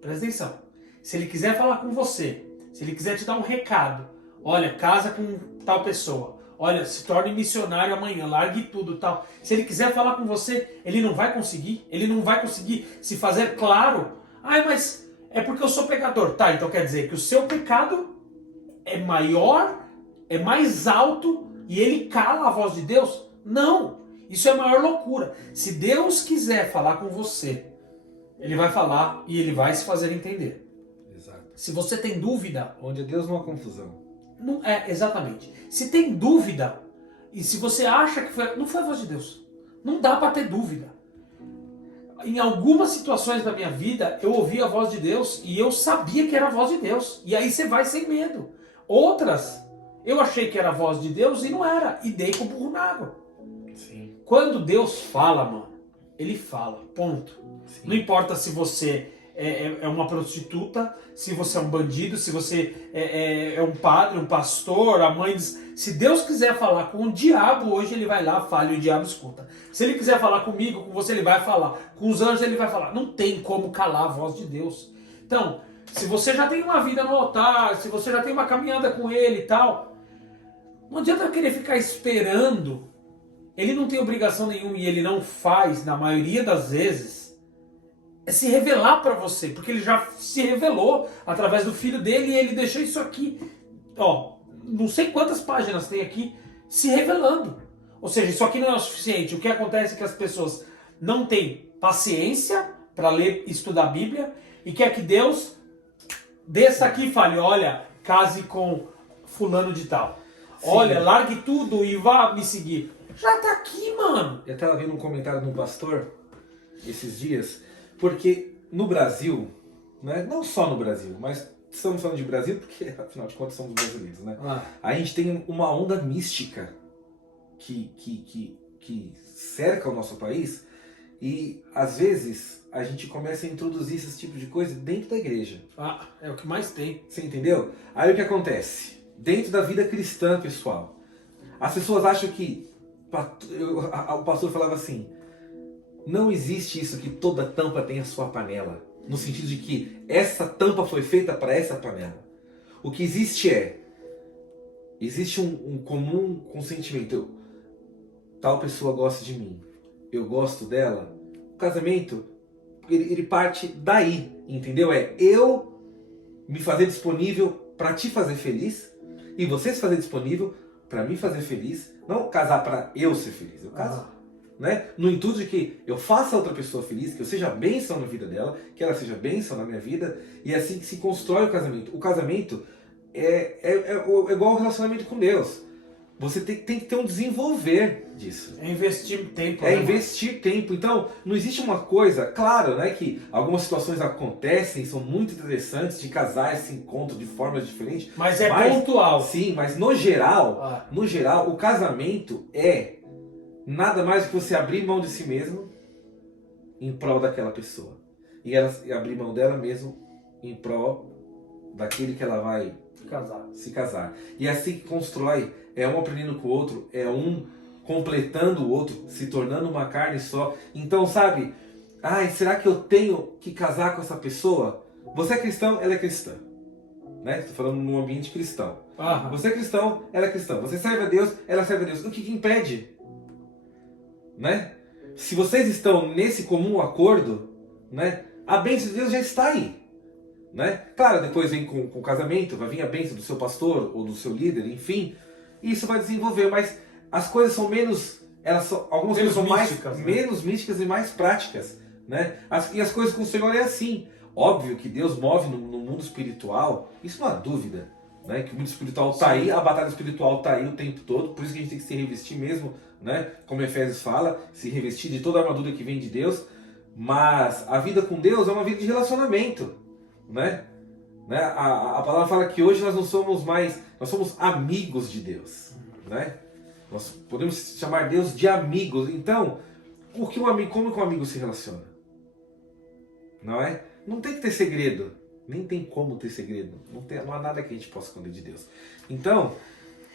presta atenção, se ele quiser falar com você, se ele quiser te dar um recado, olha, casa com tal pessoa, olha, se torne missionário amanhã, largue tudo, tal. Se ele quiser falar com você, ele não vai conseguir se fazer claro. Mas é porque eu sou pecador. Tá, então quer dizer que o seu pecado é maior, é mais alto e ele cala a voz de Deus? Não, isso é a maior loucura. Se Deus quiser falar com você, ele vai falar e ele vai se fazer entender. Exato. Se você tem dúvida... Onde Deus não há confusão. Não, exatamente. Se tem dúvida, e se você acha que não foi a voz de Deus, não dá para ter dúvida. Em algumas situações da minha vida, eu ouvi a voz de Deus e eu sabia que era a voz de Deus. E aí você vai sem medo. Outras, eu achei que era a voz de Deus e não era. E dei com o burro na água. Sim. Quando Deus fala, mano, ele fala, ponto. Sim. Não importa se você é uma prostituta, se você é um bandido, se você é um padre, um pastor, a mãe diz... Se Deus quiser falar com o diabo, hoje ele vai lá, fala e o diabo escuta. Se ele quiser falar comigo, com você, ele vai falar. Com os anjos ele vai falar. Não tem como calar a voz de Deus. Então, se você já tem uma vida no altar, se você já tem uma caminhada com ele e tal, não adianta querer ficar esperando. Ele não tem obrigação nenhuma e ele não faz, na maioria das vezes, é se revelar para você, porque ele já se revelou através do filho dele e ele deixou isso aqui, não sei quantas páginas tem aqui, se revelando. Ou seja, isso aqui não é o suficiente. O que acontece é que as pessoas não têm paciência para ler e estudar a Bíblia e quer que Deus desça aqui e fale, olha, case com fulano de tal. Sim. Olha, largue tudo e vá me seguir. Já tá aqui, mano. Eu estava vendo um comentário de um pastor esses dias, porque no Brasil, né, não só no Brasil, mas estamos falando de Brasil porque, afinal de contas, somos brasileiros, né? A gente tem uma onda mística que cerca o nosso país e, às vezes, a gente começa a introduzir esse tipo de coisa dentro da igreja. É o que mais tem. Você entendeu? Aí o que acontece? Dentro da vida cristã, pessoal, as pessoas acham que o pastor falava assim, não existe isso que toda tampa tem a sua panela, no sentido de que essa tampa foi feita para essa panela. O que existe existe um comum consentimento. Tal pessoa gosta de mim, eu gosto dela. O casamento, ele parte daí, entendeu? Eu me fazer disponível para te fazer feliz e você se fazer disponível para me fazer feliz. Não casar para eu ser feliz, eu caso, né? No intuito de que eu faça a outra pessoa feliz, que eu seja bênção na vida dela, que ela seja bênção na minha vida, e é assim que se constrói o casamento. O casamento é igual ao relacionamento com Deus. Você tem que ter um desenvolver disso. É investir tempo. Investir tempo. Então, não existe uma coisa... Claro, né, que algumas situações acontecem, são muito interessantes, de casais se encontram de formas diferentes. Mas pontual. Sim, mas no geral, o casamento é nada mais do que você abrir mão de si mesmo em prol daquela pessoa. E ela abrir mão dela mesmo em prol daquele que ela vai Casar. se casar. E é assim que constrói, é um aprendendo com o outro, é um completando o outro, se tornando uma carne só. Então, sabe, ai, será que eu tenho que casar com essa pessoa? Você é cristão, ela é cristã. Né? Estou falando num ambiente cristão. Aham. Você é cristão, ela é cristã. Você serve a Deus, ela serve a Deus. O que impede? Né? Se vocês estão nesse comum acordo, né, a bênção de Deus já está aí. Né? Claro, depois vem com o casamento, vai vir a bênção do seu pastor ou do seu líder, enfim. E isso vai desenvolver, mas as coisas são menos... algumas coisas são místicas, né? menos místicas e mais práticas. Né? E as coisas com o Senhor é assim. Óbvio que Deus move no mundo espiritual, isso não há dúvida. Né? Que o mundo espiritual está aí, a batalha espiritual está aí o tempo todo, por isso que a gente tem que se revestir mesmo, né? Como Efésios fala, se revestir de toda a armadura que vem de Deus. Mas a vida com Deus é uma vida de relacionamento. Né? A palavra fala que hoje nós não somos mais, nós somos amigos de Deus. Né? Nós podemos chamar Deus de amigos. Então, como que um amigo se relaciona? Não é? Não tem que ter segredo. Nem tem como ter segredo. Não há nada que a gente possa esconder de Deus. Então,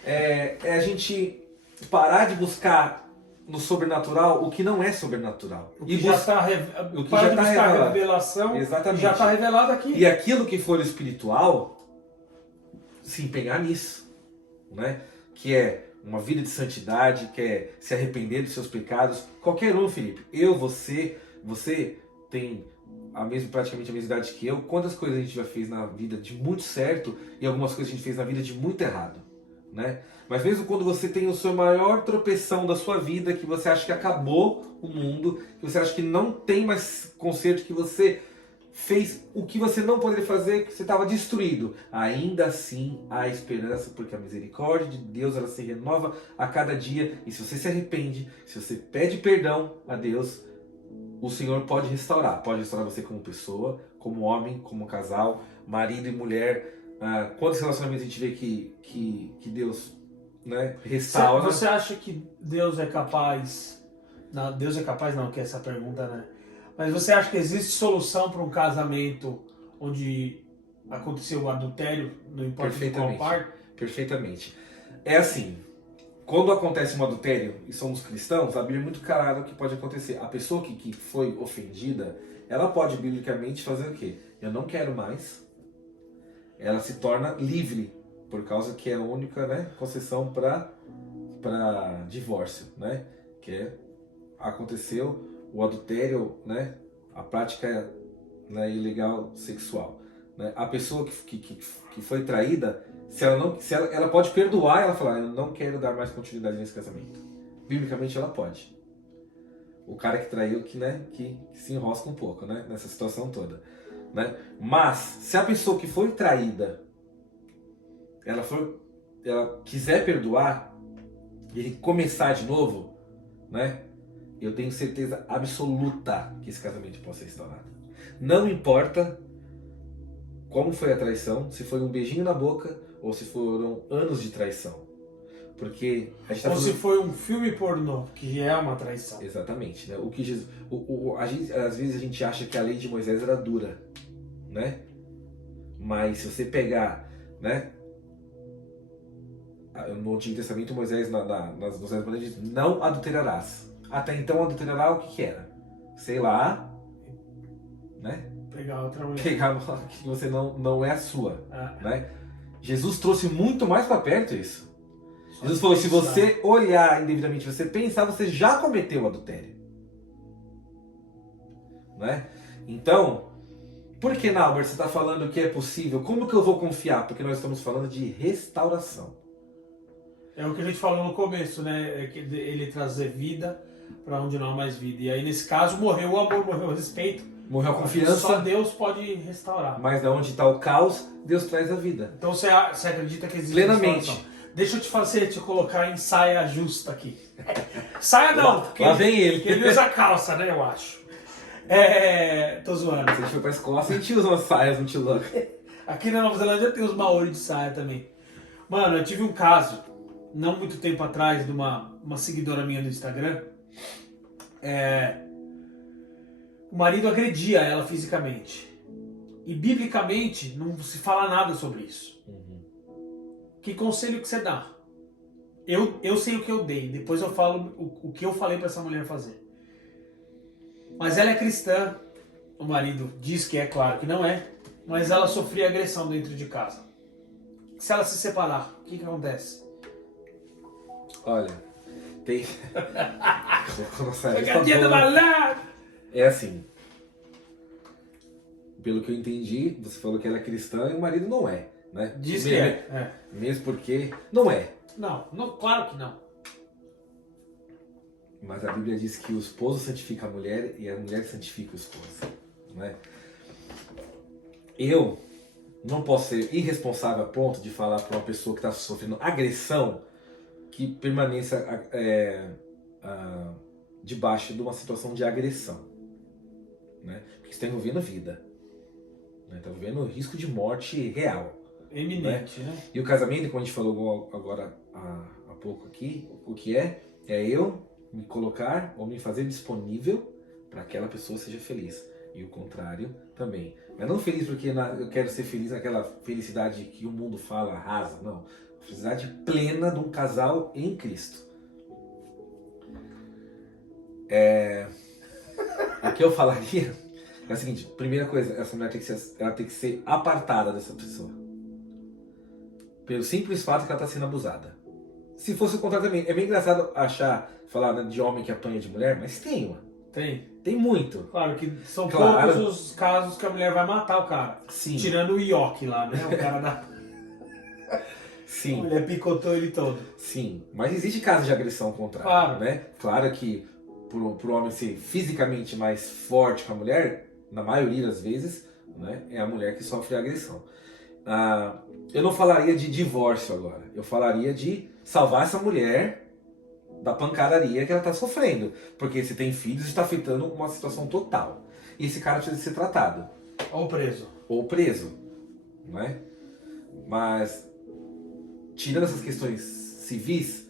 é a gente parar de buscar no sobrenatural o que não é sobrenatural. O que já está revelado. Revelação. Exatamente. Já está revelado aqui. E aquilo que for espiritual, se empenhar nisso. Né? Que é uma vida de santidade, que é se arrepender dos seus pecados. Qualquer um, Felipe. Você tem praticamente a mesma idade que eu. Quantas coisas a gente já fez na vida de muito certo e algumas coisas a gente fez na vida de muito errado. Né? Mas mesmo quando você tem o seu maior tropeção da sua vida, que você acha que acabou o mundo, que você acha que não tem mais conserto, que você fez o que você não poderia fazer, que você estava destruído, ainda assim há esperança, porque a misericórdia de Deus ela se renova a cada dia, e se você se arrepende, se você pede perdão a Deus, o Senhor pode restaurar você como pessoa, como homem, como casal, marido e mulher. Quantos relacionamentos a gente vê que Deus, né, restaura? Você acha que Deus é capaz... Não, Deus é capaz não, que é essa pergunta, né? Mas você acha que existe solução para um casamento onde aconteceu o adultério, não importa de qual parte? Perfeitamente. É assim, quando acontece um adultério e somos cristãos, a Bíblia é muito clara o que pode acontecer. A pessoa que foi ofendida, ela pode biblicamente fazer o quê? Eu não quero mais. Ela se torna livre, por causa que é a única, né, concessão para divórcio, né? Que aconteceu o adultério, né, a prática, né, ilegal sexual. Né? A pessoa que foi traída, ela pode perdoar, ela falar, eu não quero dar mais continuidade nesse casamento. Biblicamente ela pode. O cara que traiu que se enrosca um pouco, né, nessa situação toda. Né? Mas se a pessoa que foi traída ela quiser perdoar e começar de novo, né, eu tenho certeza absoluta que esse casamento pode ser restaurado. Não importa como foi a traição, se foi um beijinho na boca ou se foram anos de traição. Porque a gente tá se foi um filme pornô, que é uma traição. Exatamente. Né? Às vezes a gente acha que a lei de Moisés era dura. Né? Mas se você pegar, né, no Antigo Testamento, Moisés, nas 200 mandamentos, diz, não adulterarás. Até então, adulterar o que era? Sei lá, né? Pegar outra mulher. Pegar uma que você não é a sua. Né? Jesus trouxe muito mais para perto isso. Jesus falou, se você olhar indevidamente, você pensar, você já cometeu o adultério. Né? Então, por que, Nalber, você está falando que é possível? Como que eu vou confiar? Porque nós estamos falando de restauração. É o que a gente falou no começo, né? É que ele trazer vida para onde não há mais vida. E aí, nesse caso, morreu o amor, morreu o respeito. Morreu a confiança. Só Deus pode restaurar. Mas da onde está o caos, Deus traz a vida. Então você acredita que existe plenamente. Deixa eu te colocar em saia justa aqui. Saia não, porque lá vem ele. Porque ele usa calça, né, eu acho. Tô zoando. Se a gente for pra Escócia, a gente usa umas saias muito loucas. Aqui na Nova Zelândia tem os maori de saia também. Mano, eu tive um caso, não muito tempo atrás, de uma seguidora minha no Instagram. O marido agredia ela fisicamente. E biblicamente não se fala nada sobre isso. Que conselho que você dá? Eu sei o que eu dei, depois eu falo o que eu falei para essa mulher fazer. Mas ela é cristã, o marido diz que é, claro que não é, mas ela sofria agressão dentro de casa. Se ela se separar, o que acontece? Olha, tem. Pegadinha do malandro! É assim. Pelo que eu entendi, você falou que ela é cristã e o marido não é, né? Diz que é. Mesmo porque não é. Não, claro que não. Mas a Bíblia diz que o esposo santifica a mulher e a mulher santifica o esposo, né? Eu não posso ser irresponsável a ponto de falar para uma pessoa que está sofrendo agressão que permaneça debaixo de uma situação de agressão, né? Porque isso está envolvendo vida, está envolvendo risco de morte real. Eminente, né? E o casamento, como a gente falou agora há pouco aqui, o que é eu me colocar ou me fazer disponível para que aquela pessoa seja feliz. E o contrário também. Mas não feliz porque eu quero ser feliz naquela felicidade que o mundo fala rasa, não. Felicidade plena de um casal em Cristo. O que eu falaria é o seguinte: primeira coisa, essa mulher tem que ser apartada dessa pessoa. Pelo simples fato que ela está sendo abusada. Se fosse o contrário também, é bem engraçado falar de homem que apanha de mulher, mas tem, mano. Tem muito. Claro que são poucos os casos que a mulher vai matar o cara. Sim. Tirando o Ioki lá, né? O cara da... Sim. A mulher picotou ele todo. Sim, mas existe casos de agressão contrária, claro, né? Claro que pro homem ser fisicamente mais forte que a mulher, na maioria das vezes, né, é a mulher que sofre a agressão. Eu não falaria de divórcio agora. Eu falaria de salvar essa mulher da pancadaria que ela está sofrendo. Porque se tem filhos, está afetando uma situação total. E esse cara precisa ser tratado. Ou preso. Né? Mas, tirando essas questões civis,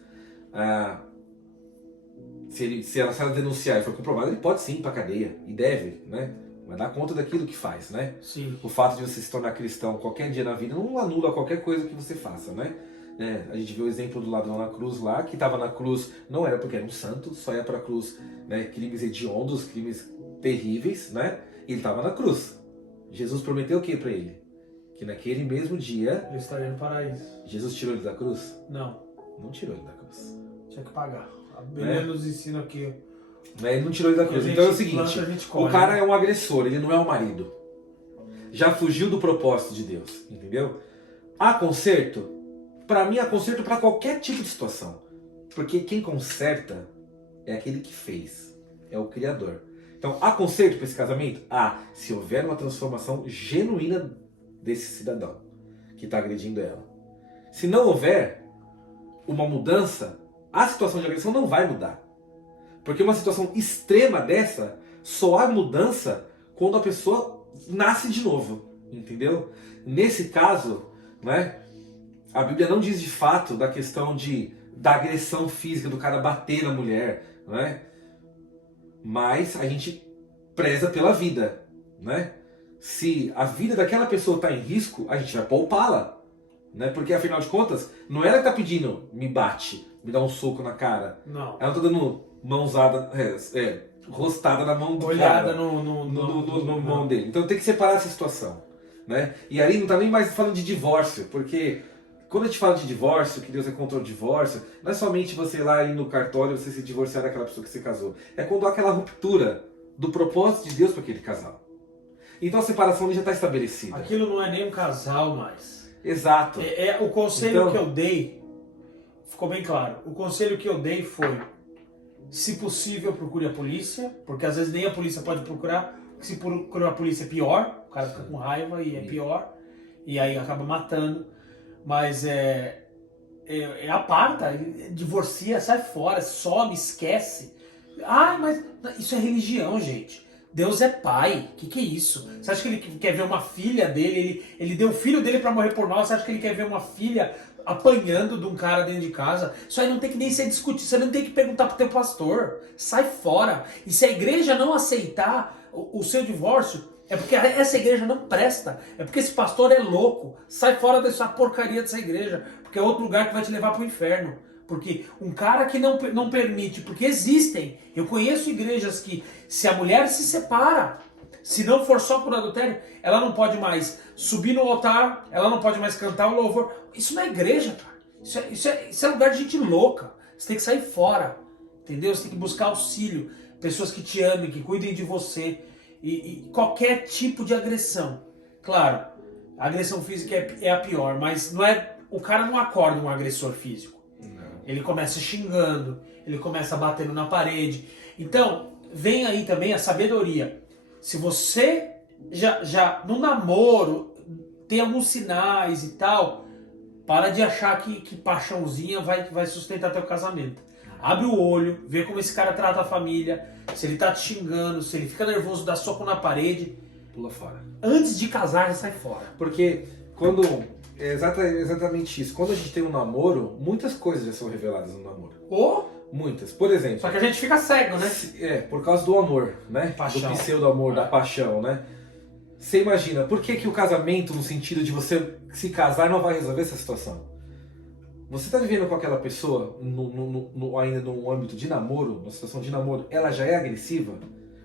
se ela denunciar e for comprovado, ele pode sim ir para a cadeia. E deve, né? Vai dar conta daquilo que faz, né? Sim. O fato de você se tornar cristão qualquer dia na vida não anula qualquer coisa que você faça, né? A gente viu o exemplo do ladrão na cruz lá, que estava na cruz, não era porque era um santo, só ia para a cruz, né, crimes hediondos, crimes terríveis, né? E ele estava na cruz. Jesus prometeu o que para ele? Que naquele mesmo dia... ele estaria no paraíso. Jesus tirou ele da cruz? Não. Não tirou ele da cruz. Tinha que pagar. A Bíblia nos ensina aqui... Ele não tirou ele da cruz. Então é o seguinte, o cara é um agressor, ele não é um marido. Já fugiu do propósito de Deus, entendeu? Há conserto? Para mim há conserto para qualquer tipo de situação. Porque quem conserta é aquele que fez, é o Criador. Então há conserto para esse casamento? Se houver uma transformação genuína desse cidadão que está agredindo ela. Se não houver uma mudança, a situação de agressão não vai mudar. Porque uma situação extrema dessa, só há mudança quando a pessoa nasce de novo, entendeu? Nesse caso, né, a Bíblia não diz de fato da questão da agressão física, do cara bater na mulher, né? Mas a gente preza pela vida, né? Se a vida daquela pessoa está em risco, a gente vai poupá-la, né? Porque afinal de contas, não é ela que está pedindo, me bate, me dá um soco na cara. Não. Ela está dando mãozada, rostada na mão do olhada cara. no mão dele. Então tem que separar essa situação, né? E aí não está nem mais falando de divórcio, porque quando a gente fala de divórcio, que Deus é contra o divórcio, não é somente você lá ir no cartório e você se divorciar daquela pessoa que você casou. É quando há aquela ruptura do propósito de Deus para aquele casal. Então a separação já está estabelecida. Aquilo não é nem um casal mais. Exato. O conselho que eu dei, ficou bem claro, o conselho que eu dei foi, se possível, procure a polícia, porque às vezes nem a polícia pode procurar, se procurar a polícia é pior, o cara fica com raiva e é pior, e aí acaba matando. Mas aparta, divorcia, sai fora, some, esquece. Mas isso é religião, gente. Deus é pai. Que é isso? Você acha que ele quer ver uma filha dele? Ele deu o filho dele pra morrer por nós. Você acha que ele quer ver uma filha apanhando de um cara dentro de casa? Isso aí não tem que nem ser discutido. Você não tem que perguntar pro teu pastor. Sai fora. E se a igreja não aceitar o seu divórcio, É porque essa igreja não presta. É porque esse pastor é louco. Sai fora dessa porcaria dessa igreja. Porque é outro lugar que vai te levar pro inferno. Porque um cara que não permite, porque existem. Eu conheço igrejas que, se a mulher se separa, se não for só por adultério, ela não pode mais subir no altar, ela não pode mais cantar o louvor. Isso não é igreja, cara. Isso é lugar de gente louca. Você tem que sair fora. Entendeu? Você tem que buscar auxílio. Pessoas que te amem, que cuidem de você. E qualquer tipo de agressão. Claro, a agressão física é a pior, mas não é, o cara não acorda um agressor físico. Não. Ele começa xingando, ele começa batendo na parede. Então, vem aí também a sabedoria. Se você já no namoro tem alguns sinais e tal, para de achar que paixãozinha vai sustentar teu casamento. Abre o olho, vê como esse cara trata a família, se ele tá te xingando, se ele fica nervoso, dá soco na parede. Pula fora. Antes de casar, já sai fora. Porque quando... É exatamente isso. Quando a gente tem um namoro, muitas coisas já são reveladas no namoro. Ou... Muitas. Por exemplo... Só que a gente fica cego, né? Por causa do amor, né? Paixão. Do pseudo-amor, da paixão, né? Você imagina, por que o casamento, no sentido de você se casar, não vai resolver essa situação? Você está vivendo com aquela pessoa, ainda no âmbito de namoro, na situação de namoro, ela já é agressiva?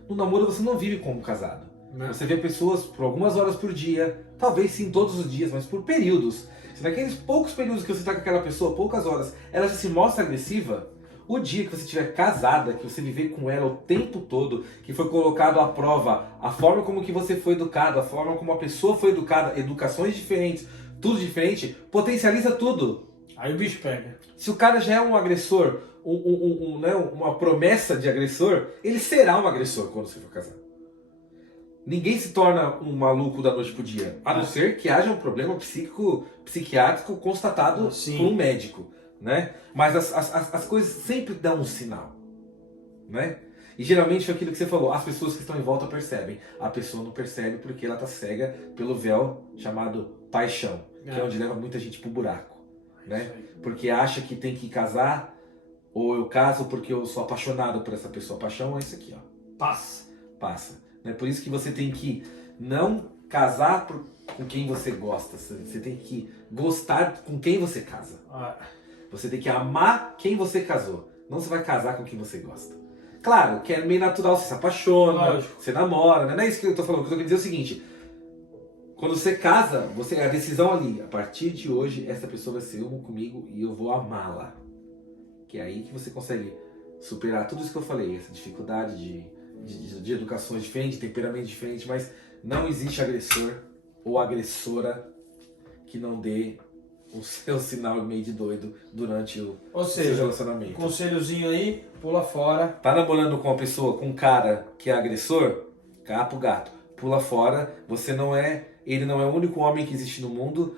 No namoro você não vive como casado. Não. Você vê pessoas por algumas horas por dia, talvez sim todos os dias, mas por períodos. Se naqueles poucos períodos que você está com aquela pessoa, poucas horas, ela já se mostra agressiva, o dia que você estiver casada, que você viver com ela o tempo todo, que foi colocado à prova a forma como que você foi educado, a forma como a pessoa foi educada, educações diferentes, tudo diferente, potencializa tudo. Aí o bicho pega. Se o cara já é um agressor, né, uma promessa de agressor, ele será um agressor quando você for casar. Ninguém se torna um maluco da noite pro dia, a não ser que haja um problema psiquiátrico constatado por um médico, né? Mas as coisas sempre dão um sinal, né? E geralmente foi aquilo que você falou, as pessoas que estão em volta percebem. A pessoa não percebe porque ela está cega pelo véu chamado paixão, que é onde leva muita gente pro buraco, né? Porque acha que tem que casar, ou eu caso porque eu sou apaixonado por essa pessoa. Paixão é isso aqui, ó. Passa. É por isso que você tem que não casar com quem você gosta. Você tem que gostar com quem você casa. Você tem que amar quem você casou. Não você vai casar com quem você gosta. Claro, que é meio natural, você se apaixona, você namora, né? Não é isso que eu tô falando. O que eu tô querendo dizer é o seguinte. Quando você casa, a decisão ali, a partir de hoje, essa pessoa vai ser uma comigo e eu vou amá-la. Que é aí que você consegue superar tudo isso que eu falei, essa dificuldade de educações diferentes, de temperamento diferente, mas não existe agressor ou agressora que não dê o seu sinal meio de doido durante o seu relacionamento. Conselhozinho aí, pula fora. Tá namorando com uma pessoa, com um cara que é agressor, capa o gato, pula fora, ele não é o único homem que existe no mundo,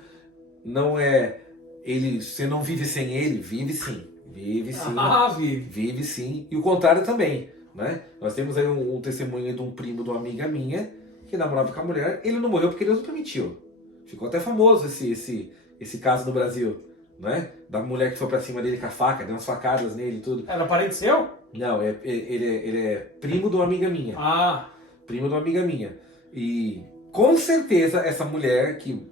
você não vive sem ele, vive sim. Vive sim. E o contrário também, né? Nós temos aí um testemunho de um primo de uma amiga minha que namorava com a mulher, ele não morreu porque Deus não permitiu. Ficou até famoso esse caso no Brasil, né? Da mulher que foi pra cima dele com a faca, deu umas facadas nele e tudo. Era parente seu? Não, ele é primo de uma amiga minha. Primo de uma amiga minha. E com certeza essa mulher que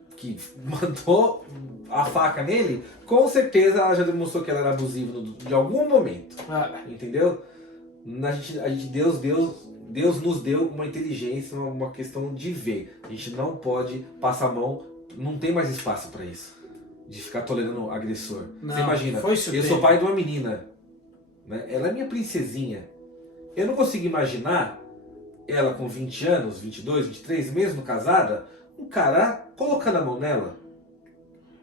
mandou a faca nele, com certeza ela já demonstrou que ela era abusiva de algum momento. Entendeu? Deus nos deu uma inteligência, uma questão de ver. A gente não pode passar a mão, não tem mais espaço para isso. De ficar tolerando agressor. Você imagina, eu sou pai de uma menina, né? Ela é minha princesinha. Eu não consigo imaginar ela com 20 anos, 22, 23, mesmo casada, um cara colocando a mão nela.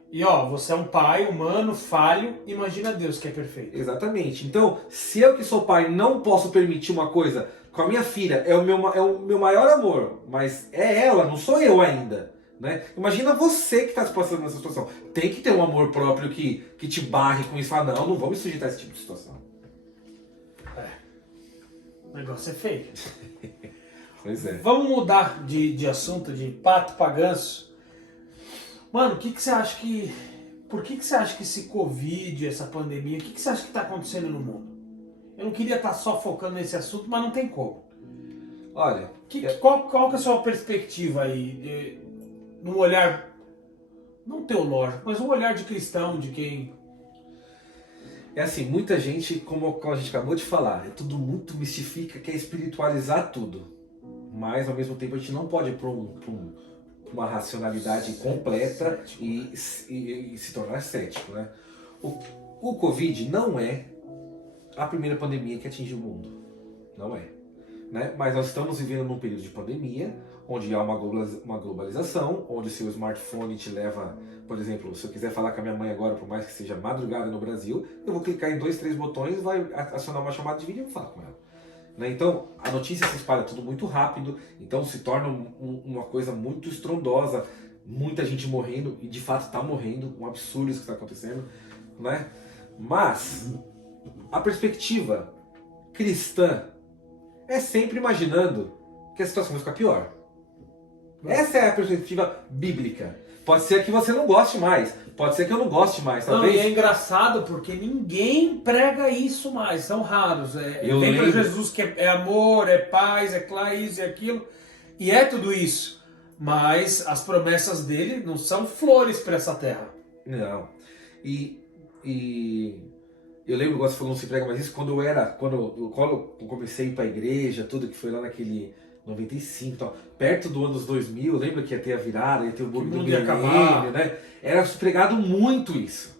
E você é um pai humano, falho, imagina Deus que é perfeito. Exatamente. Então, se eu que sou pai não posso permitir uma coisa com a minha filha, é o meu maior amor, mas é ela, não sou eu ainda. Né? Imagina você que está se passando nessa situação. Tem que ter um amor próprio que te barre com isso. Não vou me sujeitar a esse tipo de situação. O negócio é feio. Pois é. Vamos mudar de assunto, de pato pra ganso. Mano, por que você acha que esse Covid, essa pandemia, o que você acha que está acontecendo no mundo? Eu não queria estar só focando nesse assunto, mas não tem como. Olha, Qual que é a sua perspectiva aí, num olhar, não teológico, mas um olhar de cristão, de quem... é assim, muita gente, como a gente acabou de falar, é tudo muito mistifica, quer espiritualizar tudo. Mas, ao mesmo tempo, a gente não pode ir para uma racionalidade completa e se tornar cético, né? O Covid não é a primeira pandemia que atinge o mundo. Não é. Né? Mas nós estamos vivendo num período de pandemia, onde há uma globalização, onde o seu smartphone te leva, por exemplo, se eu quiser falar com a minha mãe agora, por mais que seja madrugada no Brasil, eu vou clicar em 2, 3 botões, vai acionar uma chamada de vídeo e eu falo com ela. Né? Então, a notícia se espalha tudo muito rápido, então se torna uma coisa muito estrondosa, muita gente morrendo, e de fato está morrendo, um absurdo isso que está acontecendo. Né? Mas, a perspectiva cristã é sempre imaginando que a situação vai ficar pior. Essa é a perspectiva bíblica. Pode ser que você não goste mais, pode ser que eu não goste mais, talvez. Não, e é engraçado porque ninguém prega isso mais, são raros. Eu vem para lembro. Jesus que é amor, é paz, é isso e aquilo, e é tudo isso. Mas as promessas dele não são flores para essa terra. Não. E eu lembro, igual você falou, não se prega mais isso, quando eu comecei a ir para a igreja, tudo que foi lá naquele 95, tal, perto do anos 2000, lembra que ia ter a virada, ia ter o Que o do mundo ia milênio, acabar. né? Era pregado muito isso.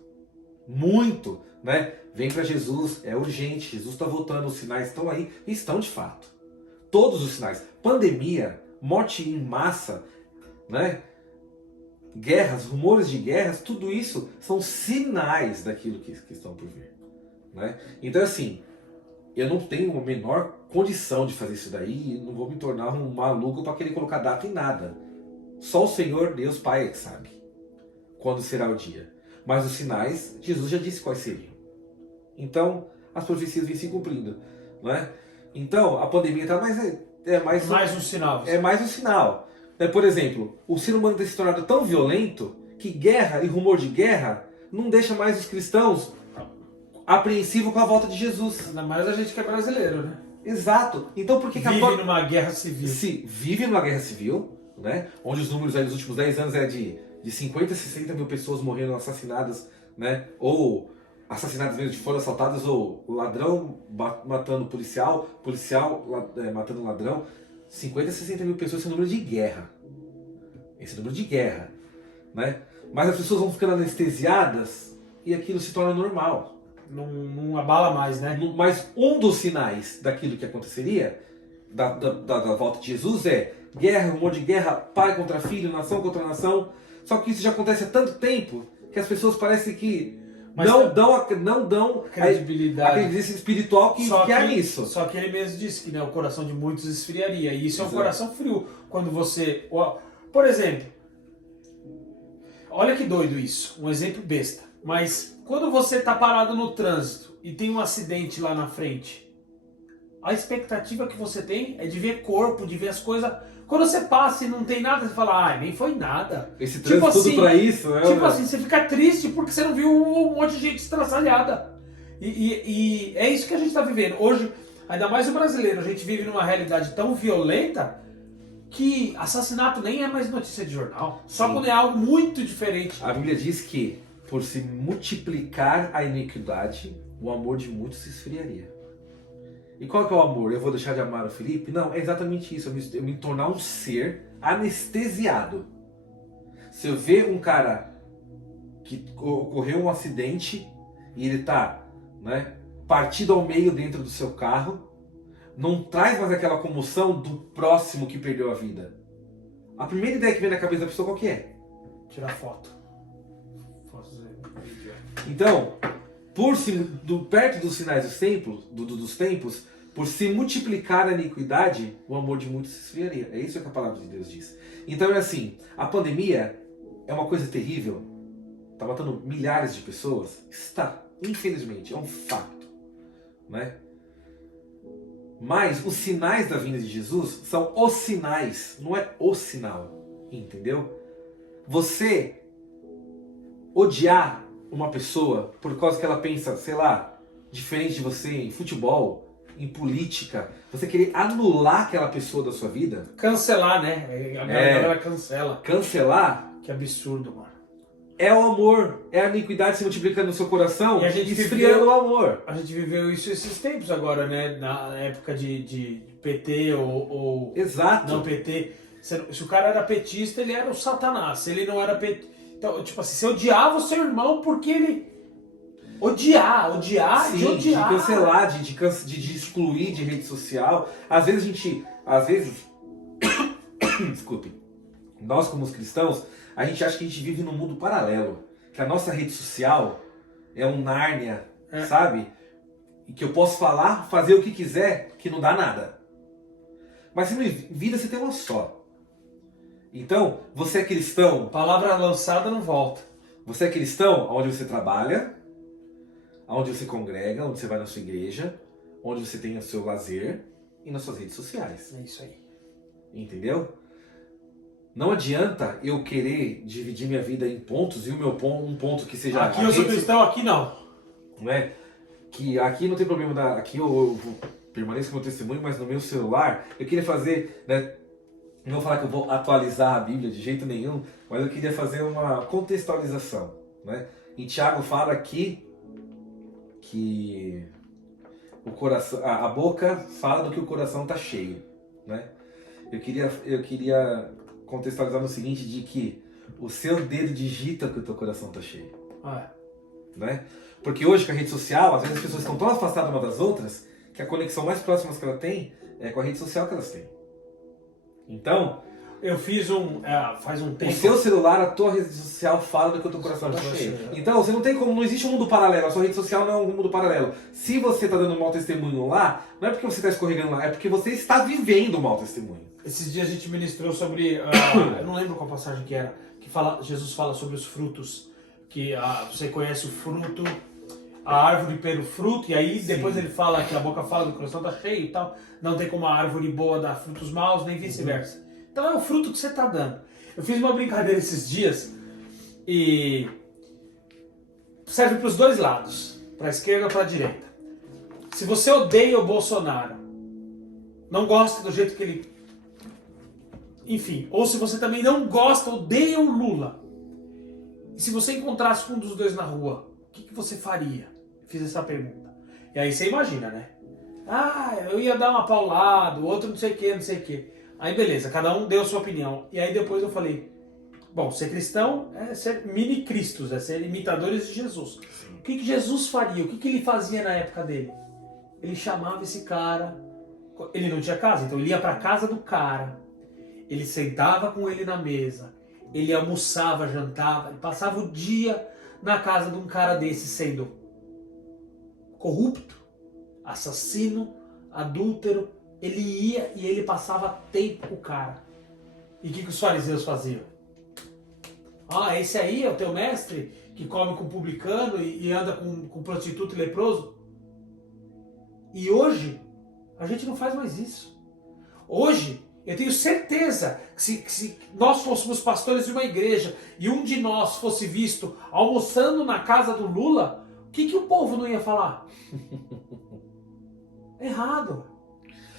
Muito, né? Vem para Jesus, é urgente, Jesus está voltando, os sinais estão aí, e estão de fato. Todos os sinais. Pandemia, morte em massa, né? Guerras, rumores de guerras, tudo isso são sinais daquilo que estão por vir. Né? Então, assim, eu não tenho a menor condição de fazer isso daí, não vou me tornar um maluco para querer colocar data em nada. Só o Senhor, Deus Pai, é que sabe quando será o dia. Mas os sinais, Jesus já disse quais seriam. Então, as profecias vêm se cumprindo. Né? Então, a pandemia está Mais um sinal. é mais um sinal. Por exemplo, o ser humano tem se tornado tão violento que guerra e rumor de guerra não deixa mais os cristãos apreensivos com a volta de Jesus. Ainda mais a gente que é brasileiro, né? Exato. Então por que Vive numa guerra civil. Se vive numa guerra civil, né? Onde os números aí dos últimos 10 anos é de 50 a 60 mil pessoas morrendo assassinadas, né? Ou assassinadas mesmo, foram assaltadas, ou ladrão matando policial matando ladrão. 50 a 60 mil pessoas, esse é o número de guerra. Esse é o número de guerra. Né? Mas as pessoas vão ficando anestesiadas e aquilo se torna normal. Não abala mais, né? Mas um dos sinais daquilo que aconteceria, da volta de Jesus, é guerra, rumor de guerra, pai contra filho, nação contra nação. Só que isso já acontece há tanto tempo que as pessoas parecem que não dão credibilidade. a credibilidade espiritual que há nisso. Só que ele mesmo disse que, né, o coração de muitos esfriaria. E isso é um Exato. coração frio. Quando você... Por exemplo, olha que doido isso. Um exemplo besta. Mas quando você está parado no trânsito e tem um acidente lá na frente, a expectativa que você tem é de ver corpo, de ver as coisas... Quando você passa e não tem nada, você fala, nem foi nada. Esse trânsito tudo assim, pra isso, né? Tipo assim, você fica triste porque você não viu um monte de gente estraçalhada. E é isso que a gente está vivendo. Hoje, ainda mais o brasileiro, a gente vive numa realidade tão violenta que assassinato nem é mais notícia de jornal. Só Sim. quando é algo muito diferente. A Bíblia diz que, por se multiplicar a iniquidade, o amor de muitos se esfriaria. E qual que é o amor? Eu vou deixar de amar o Felipe? Não, é exatamente isso. Eu me tornar um ser anestesiado. Se eu ver um cara que ocorreu um acidente e ele está, né, partido ao meio dentro do seu carro, não traz mais aquela comoção do próximo que perdeu a vida. A primeira ideia que vem na cabeça da pessoa qual que é? Tirar foto. Então, perto dos sinais dos tempos, por se multiplicar a iniquidade, o amor de muitos se esfriaria. É isso que a palavra de Deus diz. Então é assim, a pandemia é uma coisa terrível, está matando milhares de pessoas, está, infelizmente, é um fato, né? Mas os sinais da vinda de Jesus são os sinais, não é o sinal, entendeu? Você odiar uma pessoa por causa que ela pensa, sei lá, diferente de você em futebol, em política, você querer anular aquela pessoa da sua vida, Cancelar, né? A galera cancela. cancelar, Que absurdo, mano. é o amor, é a iniquidade se multiplicando no seu coração E a gente esfriando o amor. A gente viveu isso esses tempos agora, né? Na época de PT ou Exato. não PT. Se o cara era petista, ele era o satanás. Se ele não era petista... Então, tipo assim, você odiava o seu irmão porque ele... Odiar Sim, de odiar. de cancelar, de excluir de rede social. Às vezes, desculpe, nós como os cristãos, a gente acha que a gente vive num mundo paralelo. Que a nossa rede social é um Nárnia, sabe? E que eu posso falar, fazer o que quiser, que não dá nada. Mas em vida você tem uma só. Então, você é cristão. Palavra lançada não volta. Você é cristão onde você trabalha, onde você congrega, onde você vai na sua igreja, onde você tem o seu lazer e nas suas redes sociais. É isso aí. Entendeu? Não adianta eu querer dividir minha vida em pontos e o meu ponto, um ponto que seja... Aqui eu sou cristão, aqui não. Não é? Que aqui não tem problema, aqui eu permaneço com o meu testemunho, mas no meu celular eu queria fazer, né? Não vou falar que eu vou atualizar a Bíblia de jeito nenhum, mas eu queria fazer uma contextualização, né? E Tiago fala aqui que o coração, a boca fala do que o coração está cheio, né? Eu queria contextualizar no seguinte, de que o seu dedo digita que o teu coração está cheio, né? Porque hoje com a rede social, às vezes as pessoas estão tão afastadas uma das outras que a conexão mais próxima que ela tem é com a rede social que elas têm. Então, eu fiz faz um tempo... O seu celular, a tua rede social fala do que o teu coração está cheio. Então, você não tem como, não existe um mundo paralelo. A sua rede social não é um mundo paralelo. Se você está dando um mau testemunho lá, não é porque você está escorregando lá, é porque você está vivendo um mau testemunho. Esses dias a gente ministrou sobre, eu não lembro qual passagem que era, que Jesus fala sobre os frutos, que você conhece o fruto, a árvore pelo fruto, e aí depois ele fala que a boca fala do coração está cheio e tal, não tem como a árvore boa dar frutos maus, nem vice-versa. Então é o fruto que você está dando. Eu fiz uma brincadeira esses dias e serve para os dois lados, para a esquerda ou para a direita. Se você odeia o Bolsonaro, não gosta do jeito que ele... Enfim, ou se você também não gosta, odeia o Lula, e se você encontrasse com um dos dois na rua, o que você faria? Fiz essa pergunta. E aí você imagina, né? Eu ia dar uma paulada, o outro não sei o que, não sei o que. Aí beleza, cada um deu a sua opinião. E aí depois eu falei, bom, ser cristão é ser mini-cristos, é ser imitadores de Jesus. O que Jesus faria? O que ele fazia na época dele? Ele chamava esse cara, ele não tinha casa, então ele ia pra casa do cara, ele sentava com ele na mesa, ele almoçava, jantava, ele passava o dia na casa de um cara desse sendo corrupto, assassino, adúltero. Ele ia e ele passava tempo com o cara. E o que os fariseus faziam? Esse aí é o teu mestre que come com publicano e anda com prostituto e leproso? E hoje, a gente não faz mais isso. Hoje, eu tenho certeza que se nós fôssemos pastores de uma igreja e um de nós fosse visto almoçando na casa do Lula, o que o povo não ia falar? É errado.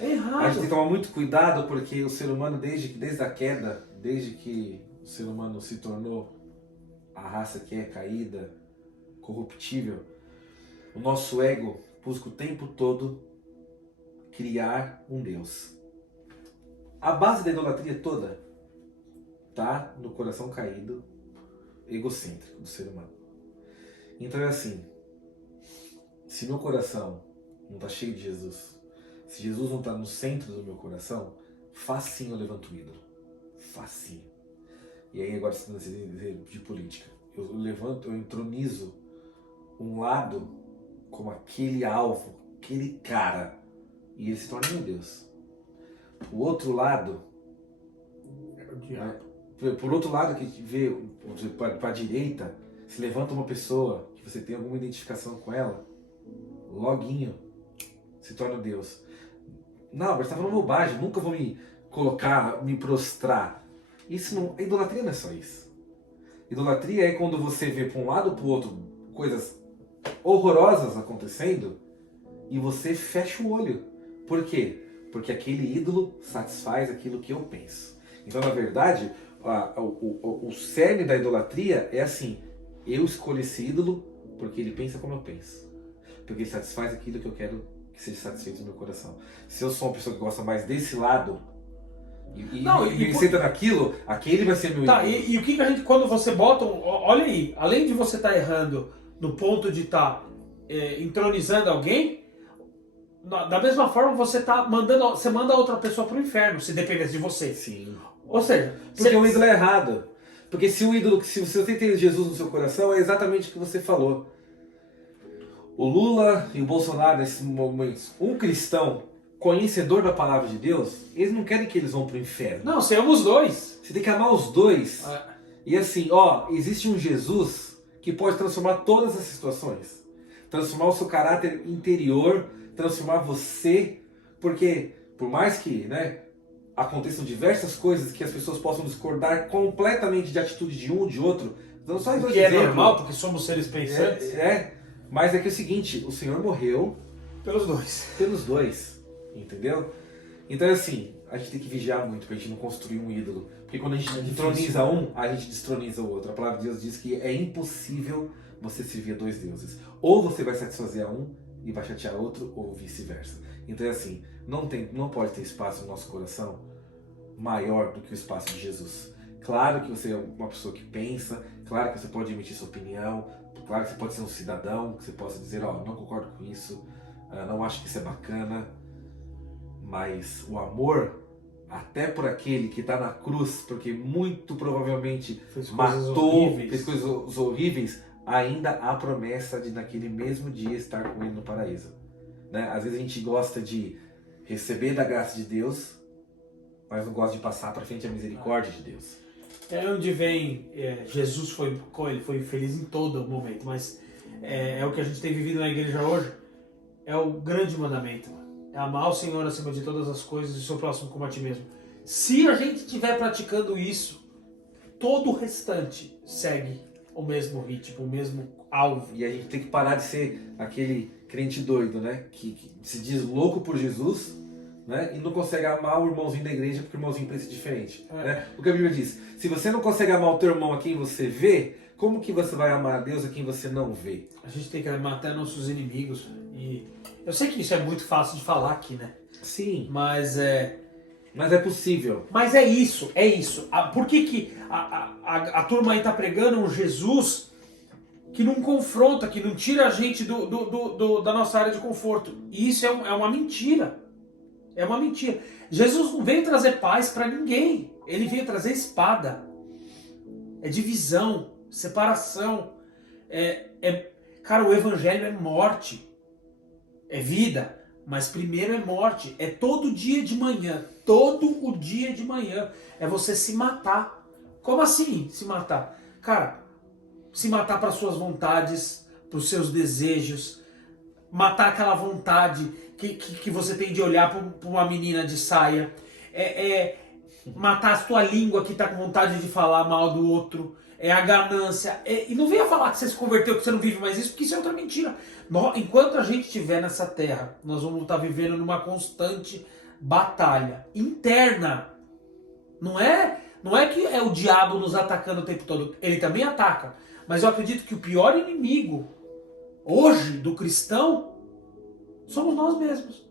É errado. A gente tem que tomar muito cuidado porque o ser humano, desde a queda, desde que o ser humano se tornou a raça que é caída, corruptível, o nosso ego busca o tempo todo criar um Deus. A base da idolatria toda tá no coração caído, egocêntrico do ser humano. Então é assim, se meu coração não está cheio de Jesus, se Jesus não está no centro do meu coração, facinho eu levanto o ídolo. Facinho. E aí agora se de política, eu entronizo um lado como aquele alvo, aquele cara, e ele se torna meu Deus. O outro lado, por outro lado que vê para a direita, se levanta uma pessoa que você tem alguma identificação com ela, loguinho se torna Deus. Não, você está falando bobagem, nunca vou me colocar, me prostrar. Isso não, a idolatria não é só isso. Idolatria é quando você vê para um lado ou para o outro coisas horrorosas acontecendo e você fecha o olho. Por quê? Porque aquele ídolo satisfaz aquilo que eu penso. Então, na verdade, o cerne da idolatria é assim: eu escolho esse ídolo porque ele pensa como eu penso. Porque ele satisfaz aquilo que eu quero que seja satisfeito no meu coração. Se eu sou uma pessoa que gosta mais desse lado, e senta naquilo, aquele vai ser meu ídolo. Tá, e o que a gente, quando você bota, olha aí, além de você estar errando no ponto de estar entronizando alguém, da mesma forma você manda outra pessoa pro inferno, se dependesse de você. Sim. Ou seja, porque o ídolo é errado. Porque se você tem Jesus no seu coração, é exatamente o que você falou. O Lula e o Bolsonaro, nesses momentos, um cristão conhecedor da palavra de Deus, eles não querem que eles vão pro inferno. Não, você ama os dois. Você tem que amar os dois. E assim, existe um Jesus que pode transformar todas as situações. Transformar o seu caráter interior, transformar você, porque por mais que, aconteçam diversas coisas que as pessoas possam discordar completamente de atitude de um ou de outro, então só que é normal, porque somos seres pensantes. Mas é que é o seguinte, o Senhor morreu pelos dois. Pelos dois, entendeu? Então assim, a gente tem que vigiar muito pra gente não construir um ídolo. Porque quando a gente entroniza um, a gente destroniza o outro. A palavra de Deus diz que é impossível você servir a dois deuses. Ou você vai satisfazer a um e vai chatear outro, ou vice-versa. Então é assim, não pode ter espaço no nosso coração maior do que o espaço de Jesus. Claro que você é uma pessoa que pensa, claro que você pode emitir sua opinião, claro que você pode ser um cidadão, que você possa dizer, não concordo com isso, não acho que isso é bacana, mas o amor, até por aquele que está na cruz, porque muito provavelmente fez coisas horríveis, ainda há promessa de naquele mesmo dia estar com ele no paraíso. Às vezes a gente gosta de receber da graça de Deus, mas não gosta de passar para frente a misericórdia de Deus. É onde vem, Jesus ele foi feliz em todo momento, mas é o que a gente tem vivido na igreja hoje, é o grande mandamento, é amar o Senhor acima de todas as coisas e o seu próximo como a ti mesmo. Se a gente estiver praticando isso, todo o restante segue o mesmo ritmo, o mesmo alvo. E a gente tem que parar de ser aquele crente doido, que se diz louco por Jesus, e não consegue amar o irmãozinho da igreja porque o irmãozinho pensa diferente. O que a Bíblia diz, se você não consegue amar o teu irmão a quem você vê, como que você vai amar a Deus a quem você não vê? A gente tem que amar até nossos inimigos. E eu sei que isso é muito fácil de falar aqui, Sim. Mas é possível. Mas é isso. Por que a turma aí tá pregando um Jesus que não confronta, que não tira a gente da nossa área de conforto? E isso é uma mentira. É uma mentira. Jesus não veio trazer paz para ninguém. Ele veio trazer espada. É divisão, separação. Cara, o evangelho é morte. É vida. Mas primeiro é morte. É todo dia de manhã. Todo o dia de manhã. É você se matar. Como assim se matar? Cara, se matar para suas vontades, para os seus desejos. Matar aquela vontade que você tem de olhar para uma menina de saia. Matar a sua língua que está com vontade de falar mal do outro. É a ganância. E não venha falar que você se converteu, que você não vive mais isso, porque isso é outra mentira. Enquanto a gente estiver nessa terra, nós vamos estar vivendo numa constante batalha interna. Não é que é o diabo nos atacando o tempo todo. Ele também ataca. Mas eu acredito que o pior inimigo hoje do cristão somos nós mesmos.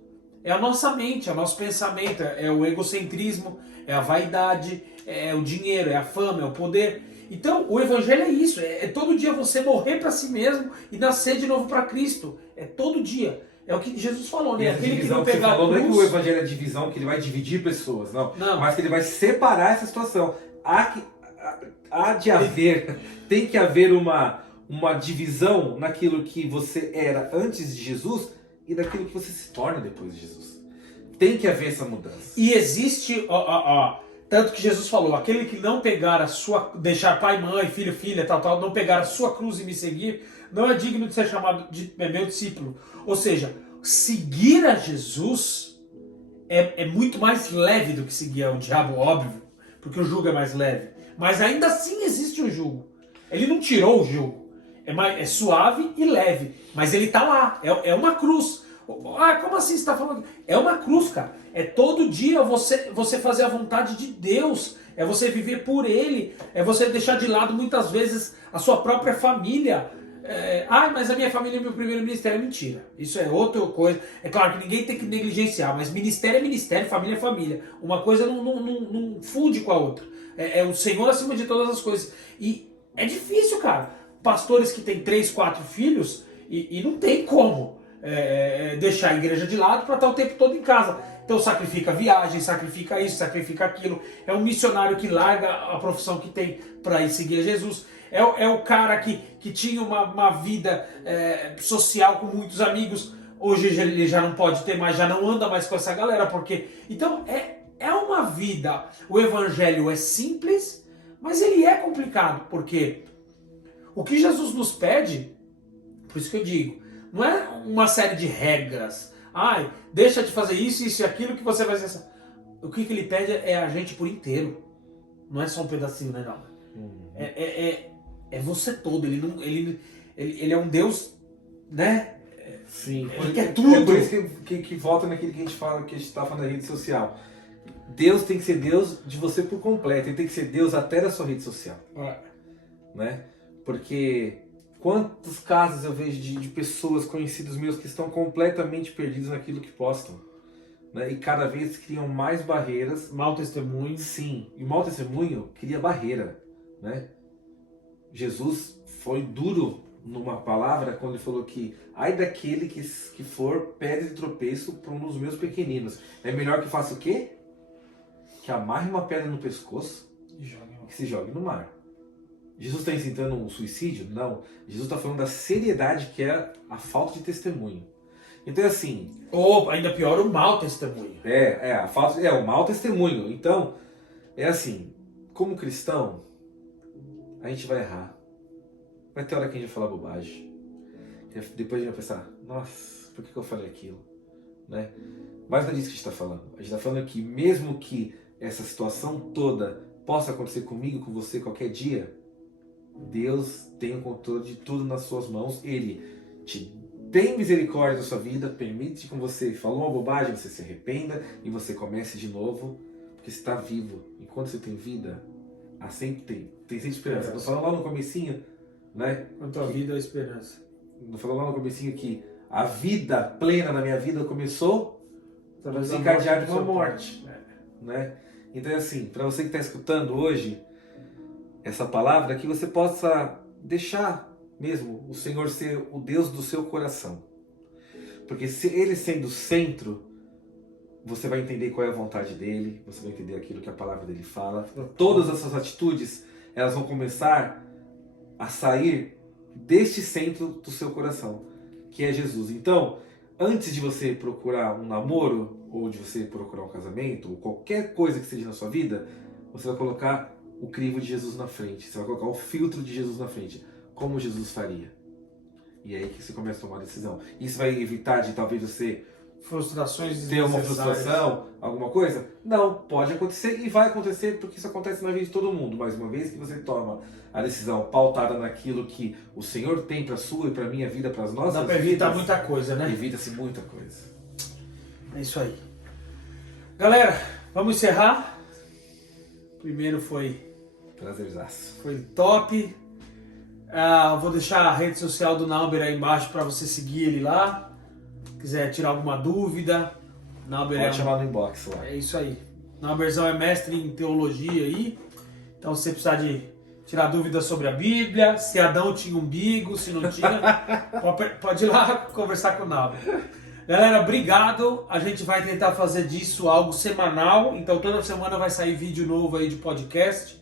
É a nossa mente, é o nosso pensamento, é o egocentrismo, é a vaidade, é o dinheiro, é a fama, é o poder. Então, o evangelho é isso, é todo dia você morrer para si mesmo e nascer de novo para Cristo. É todo dia. É o que Jesus falou, né? Aquele que não pegar não é que o evangelho é divisão, que ele vai dividir pessoas, não. Mas que ele vai separar essa situação. Tem que haver uma divisão naquilo que você era antes de Jesus e daquilo que você se torna depois de Jesus. Tem que haver essa mudança. E existe, tanto que Jesus falou, aquele que não pegar deixar pai, mãe, filho, filha, tal, não pegar a sua cruz e me seguir, não é digno de ser chamado de meu discípulo. Ou seja, seguir a Jesus é muito mais leve do que seguir o diabo, óbvio, porque o jugo é mais leve. Mas ainda assim existe o jugo. Ele não tirou o jugo. É suave e leve, mas ele está lá. É uma cruz. Ah, como assim você está falando? É uma cruz, cara. É todo dia você fazer a vontade de Deus. É você viver por Ele. É você deixar de lado muitas vezes a sua própria família. Mas a minha família é meu primeiro ministério. É mentira. Isso é outra coisa. É claro que ninguém tem que negligenciar, mas ministério é ministério, família é família. Uma coisa não funde com a outra. É o Senhor acima de todas as coisas. E é difícil, cara. Pastores que têm 3, 4 filhos e não tem como deixar a igreja de lado para estar o tempo todo em casa. Então sacrifica viagem, sacrifica isso, sacrifica aquilo. É um missionário que larga a profissão que tem para ir seguir a Jesus. É o cara que tinha uma vida social com muitos amigos. Hoje ele já não pode ter mais, já não anda mais com essa galera. Porque então é uma vida. O evangelho é simples, mas ele é complicado. Porque o que Jesus nos pede, por isso que eu digo, não é uma série de regras. Deixa de fazer isso, isso e aquilo que você vai ser. O que ele pede é a gente por inteiro. Não é só um pedacinho, né, não? É você todo. Ele é um Deus, né? Sim. Ele quer tudo. É por isso que volta naquilo que a gente fala, que a gente está falando na rede social. Deus tem que ser Deus de você por completo. Ele tem que ser Deus até da sua rede social. Né? Porque quantos casos eu vejo de pessoas, conhecidos meus, que estão completamente perdidos naquilo que postam, né? E cada vez criam mais barreiras. Mau testemunho. Sim, e mau testemunho cria barreira, né? Jesus foi duro numa palavra quando ele falou que ai daquele que for pedra de tropeço para um dos meus pequeninos. É melhor que faça o quê? Que amarre uma pedra no pescoço e que se jogue no mar. Jesus está incitando um suicídio? Não. Jesus está falando da seriedade que é a falta de testemunho. Então é assim... Ou ainda pior, o mau testemunho. O mau testemunho. Então, é assim, como cristão, a gente vai errar. Vai ter hora que a gente vai falar bobagem. Depois a gente vai pensar, nossa, por que eu falei aquilo? Né? Mas não é disso que a gente está falando. A gente está falando que mesmo que essa situação toda possa acontecer comigo, com você, qualquer dia, Deus tem o controle de tudo nas suas mãos. Ele te tem misericórdia da sua vida, permite que você falou uma bobagem, você se arrependa e você comece de novo, porque você está vivo. Enquanto você tem vida, tem sempre esperança. Estou falando lá no comecinho, né? Quanto a vida, a esperança. Não falou lá no comecinho que a vida plena na minha vida começou no desencadear de uma morte, né? Então é assim, para você que está escutando hoje essa palavra, que você possa deixar mesmo o Senhor ser o Deus do seu coração. Porque se Ele sendo o centro, você vai entender qual é a vontade dEle, você vai entender aquilo que a palavra dEle fala. Todas essas atitudes, elas vão começar a sair deste centro do seu coração, que é Jesus. Então, antes de você procurar um namoro, ou de você procurar um casamento, ou qualquer coisa que seja na sua vida, você vai colocar o crivo de Jesus na frente, você vai colocar o filtro de Jesus na frente, como Jesus faria. E é aí que você começa a tomar a decisão. Isso vai evitar de talvez você frustrações ter uma frustração, alguma coisa? Não, pode acontecer e vai acontecer, porque isso acontece na vida de todo mundo. Mas uma vez que você toma a decisão pautada naquilo que o Senhor tem para a sua e para a minha vida, para as nossas vidas, dá para evitar muita coisa, né? Evita-se muita coisa. É isso aí. Galera, vamos encerrar. Primeiro foi Prazerzaço. Foi top. Vou deixar a rede social do Nauber aí embaixo para você seguir ele lá. Quiser tirar alguma dúvida, Nauber pode chamar no inbox lá. É isso aí. Nauberzão é mestre em teologia aí. Então se você precisar de tirar dúvidas sobre a Bíblia, se Adão tinha umbigo, se não tinha, pode ir lá conversar com o Nauber. Galera, obrigado. A gente vai tentar fazer disso algo semanal. Então toda semana vai sair vídeo novo aí de podcast.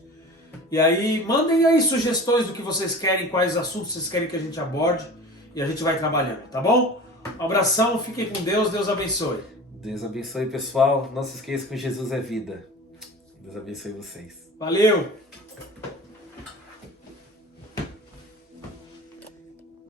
E aí, mandem aí sugestões do que vocês querem, quais assuntos vocês querem que a gente aborde. E a gente vai trabalhando, tá bom? Um abração, fiquem com Deus, Deus abençoe. Deus abençoe, pessoal. Não se esqueça que Jesus é vida. Deus abençoe vocês. Valeu!